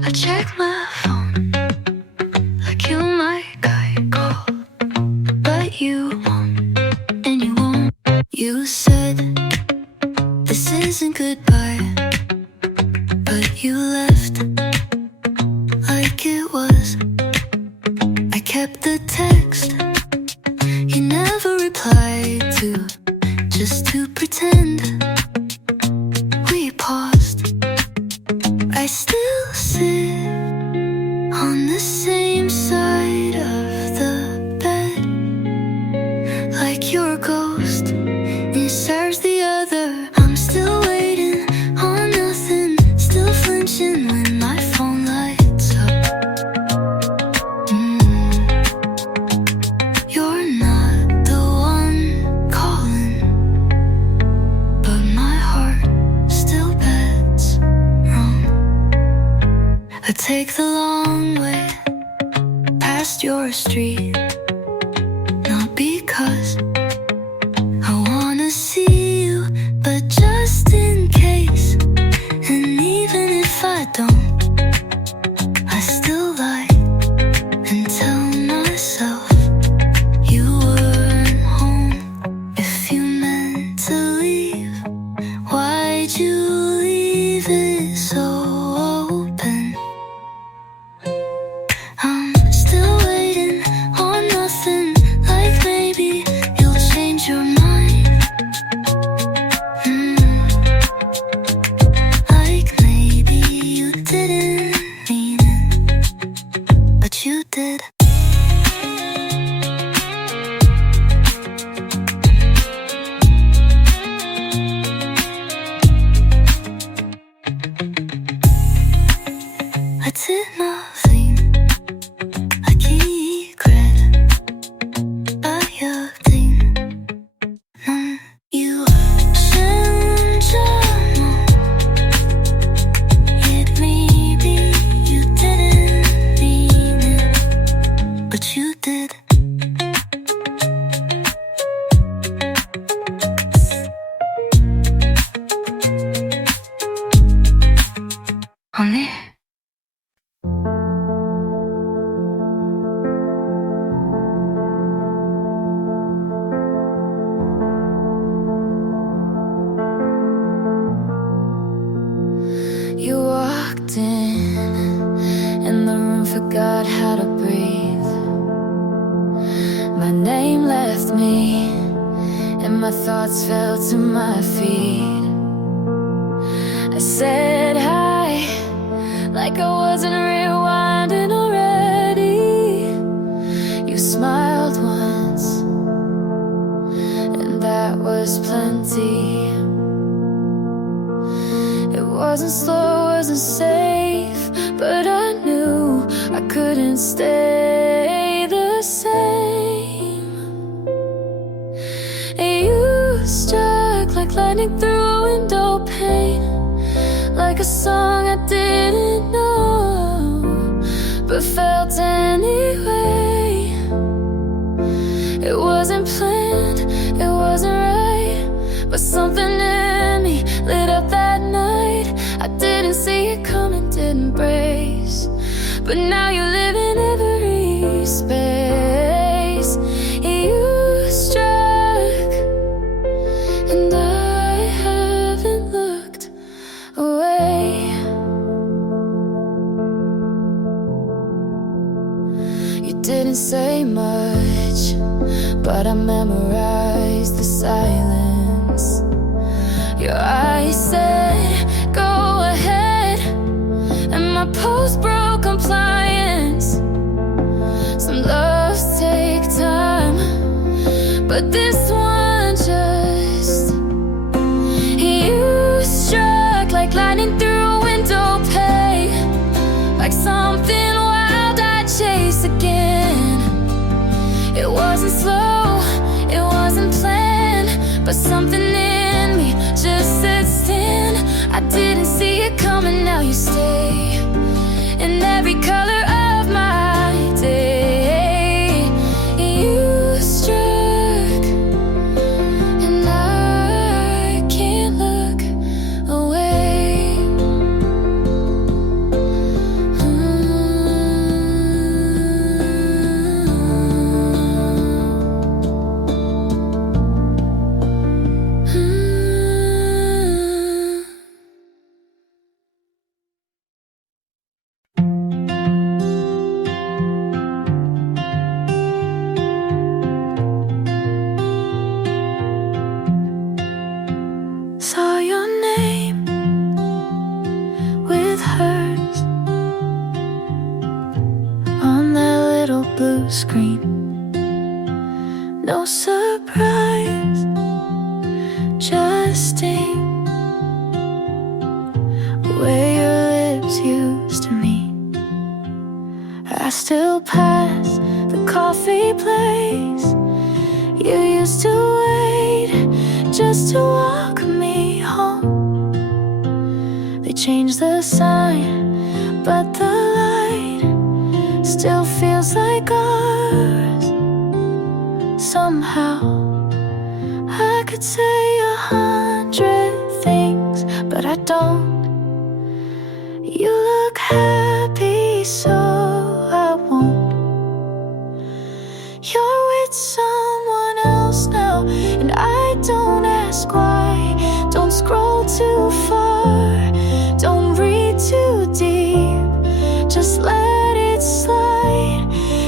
I check my phone like you might call, but you won't, and you won't. You said this isn't goodbye, but you left like it was. I kept the text you never replied to, just to pretend we paused. I still sit on the same side of the bed, forgot how to breathe. My name left me, and my thoughts fell to my feet. I said hi, like I wasn't rewinding already. You smiled once, and that was plenty. It wasn't slow, wasn't safe, but I knew I couldn't stay the same. You struck like lightning through a window pane, like a song I didn't know, but felt anyway. It wasn't planned, it wasn't right, but something in me lit up that night. I didn't see it coming, didn't brace, but now you live in every space. You struck, and I haven't looked away. You didn't say much, but I memorized the silence. Your eyes said, go ahead, and my pulse broke compliance. Some loves take time, but this one just... You struck like lightning through a window pane, like something wild I'd chase again. It wasn't slow, it wasn't planned, but something in me just said stand. I didn't see it coming, now you stay in every color of my day. You struck, and I can't look away. Saw your name with hers on that little blue screen. No surprise, just sting where your lips used to meet. I still pass the coffee place you used to wait just to walk me home. They changed the sign, but the light still feels like ours. Somehow I could say 100 things, but I don't. You look happy, so I won't. You're with someone else now, and I don't ask why. Don't scroll too far, don't read too deep, just let it slide.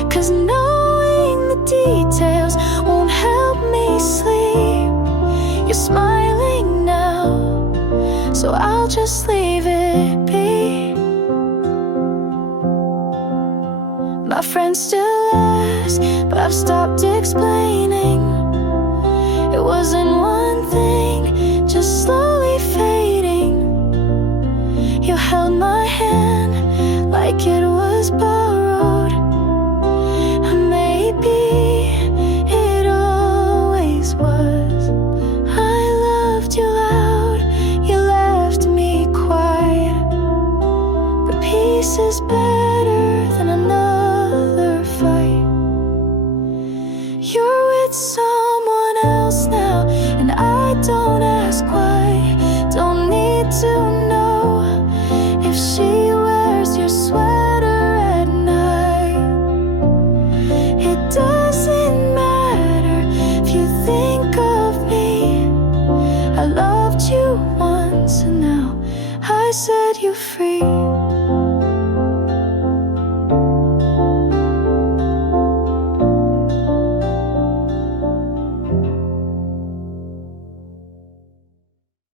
'Cause knowing the details won't help me sleep. You're smiling now, so I'll just leave it be. My friends still ask, but I've stopped explaining. It wasn't one thing, just slowly fading. You held my hand like it was borrowed. Maybe it always was. I loved you loud, you left me quiet, but peace is better than another fight. You're with someone else now, and I don't ask why. Don't need to know if she wears your sweater at night. It doesn't matter if you think of me. I loved you once, and now I set you free.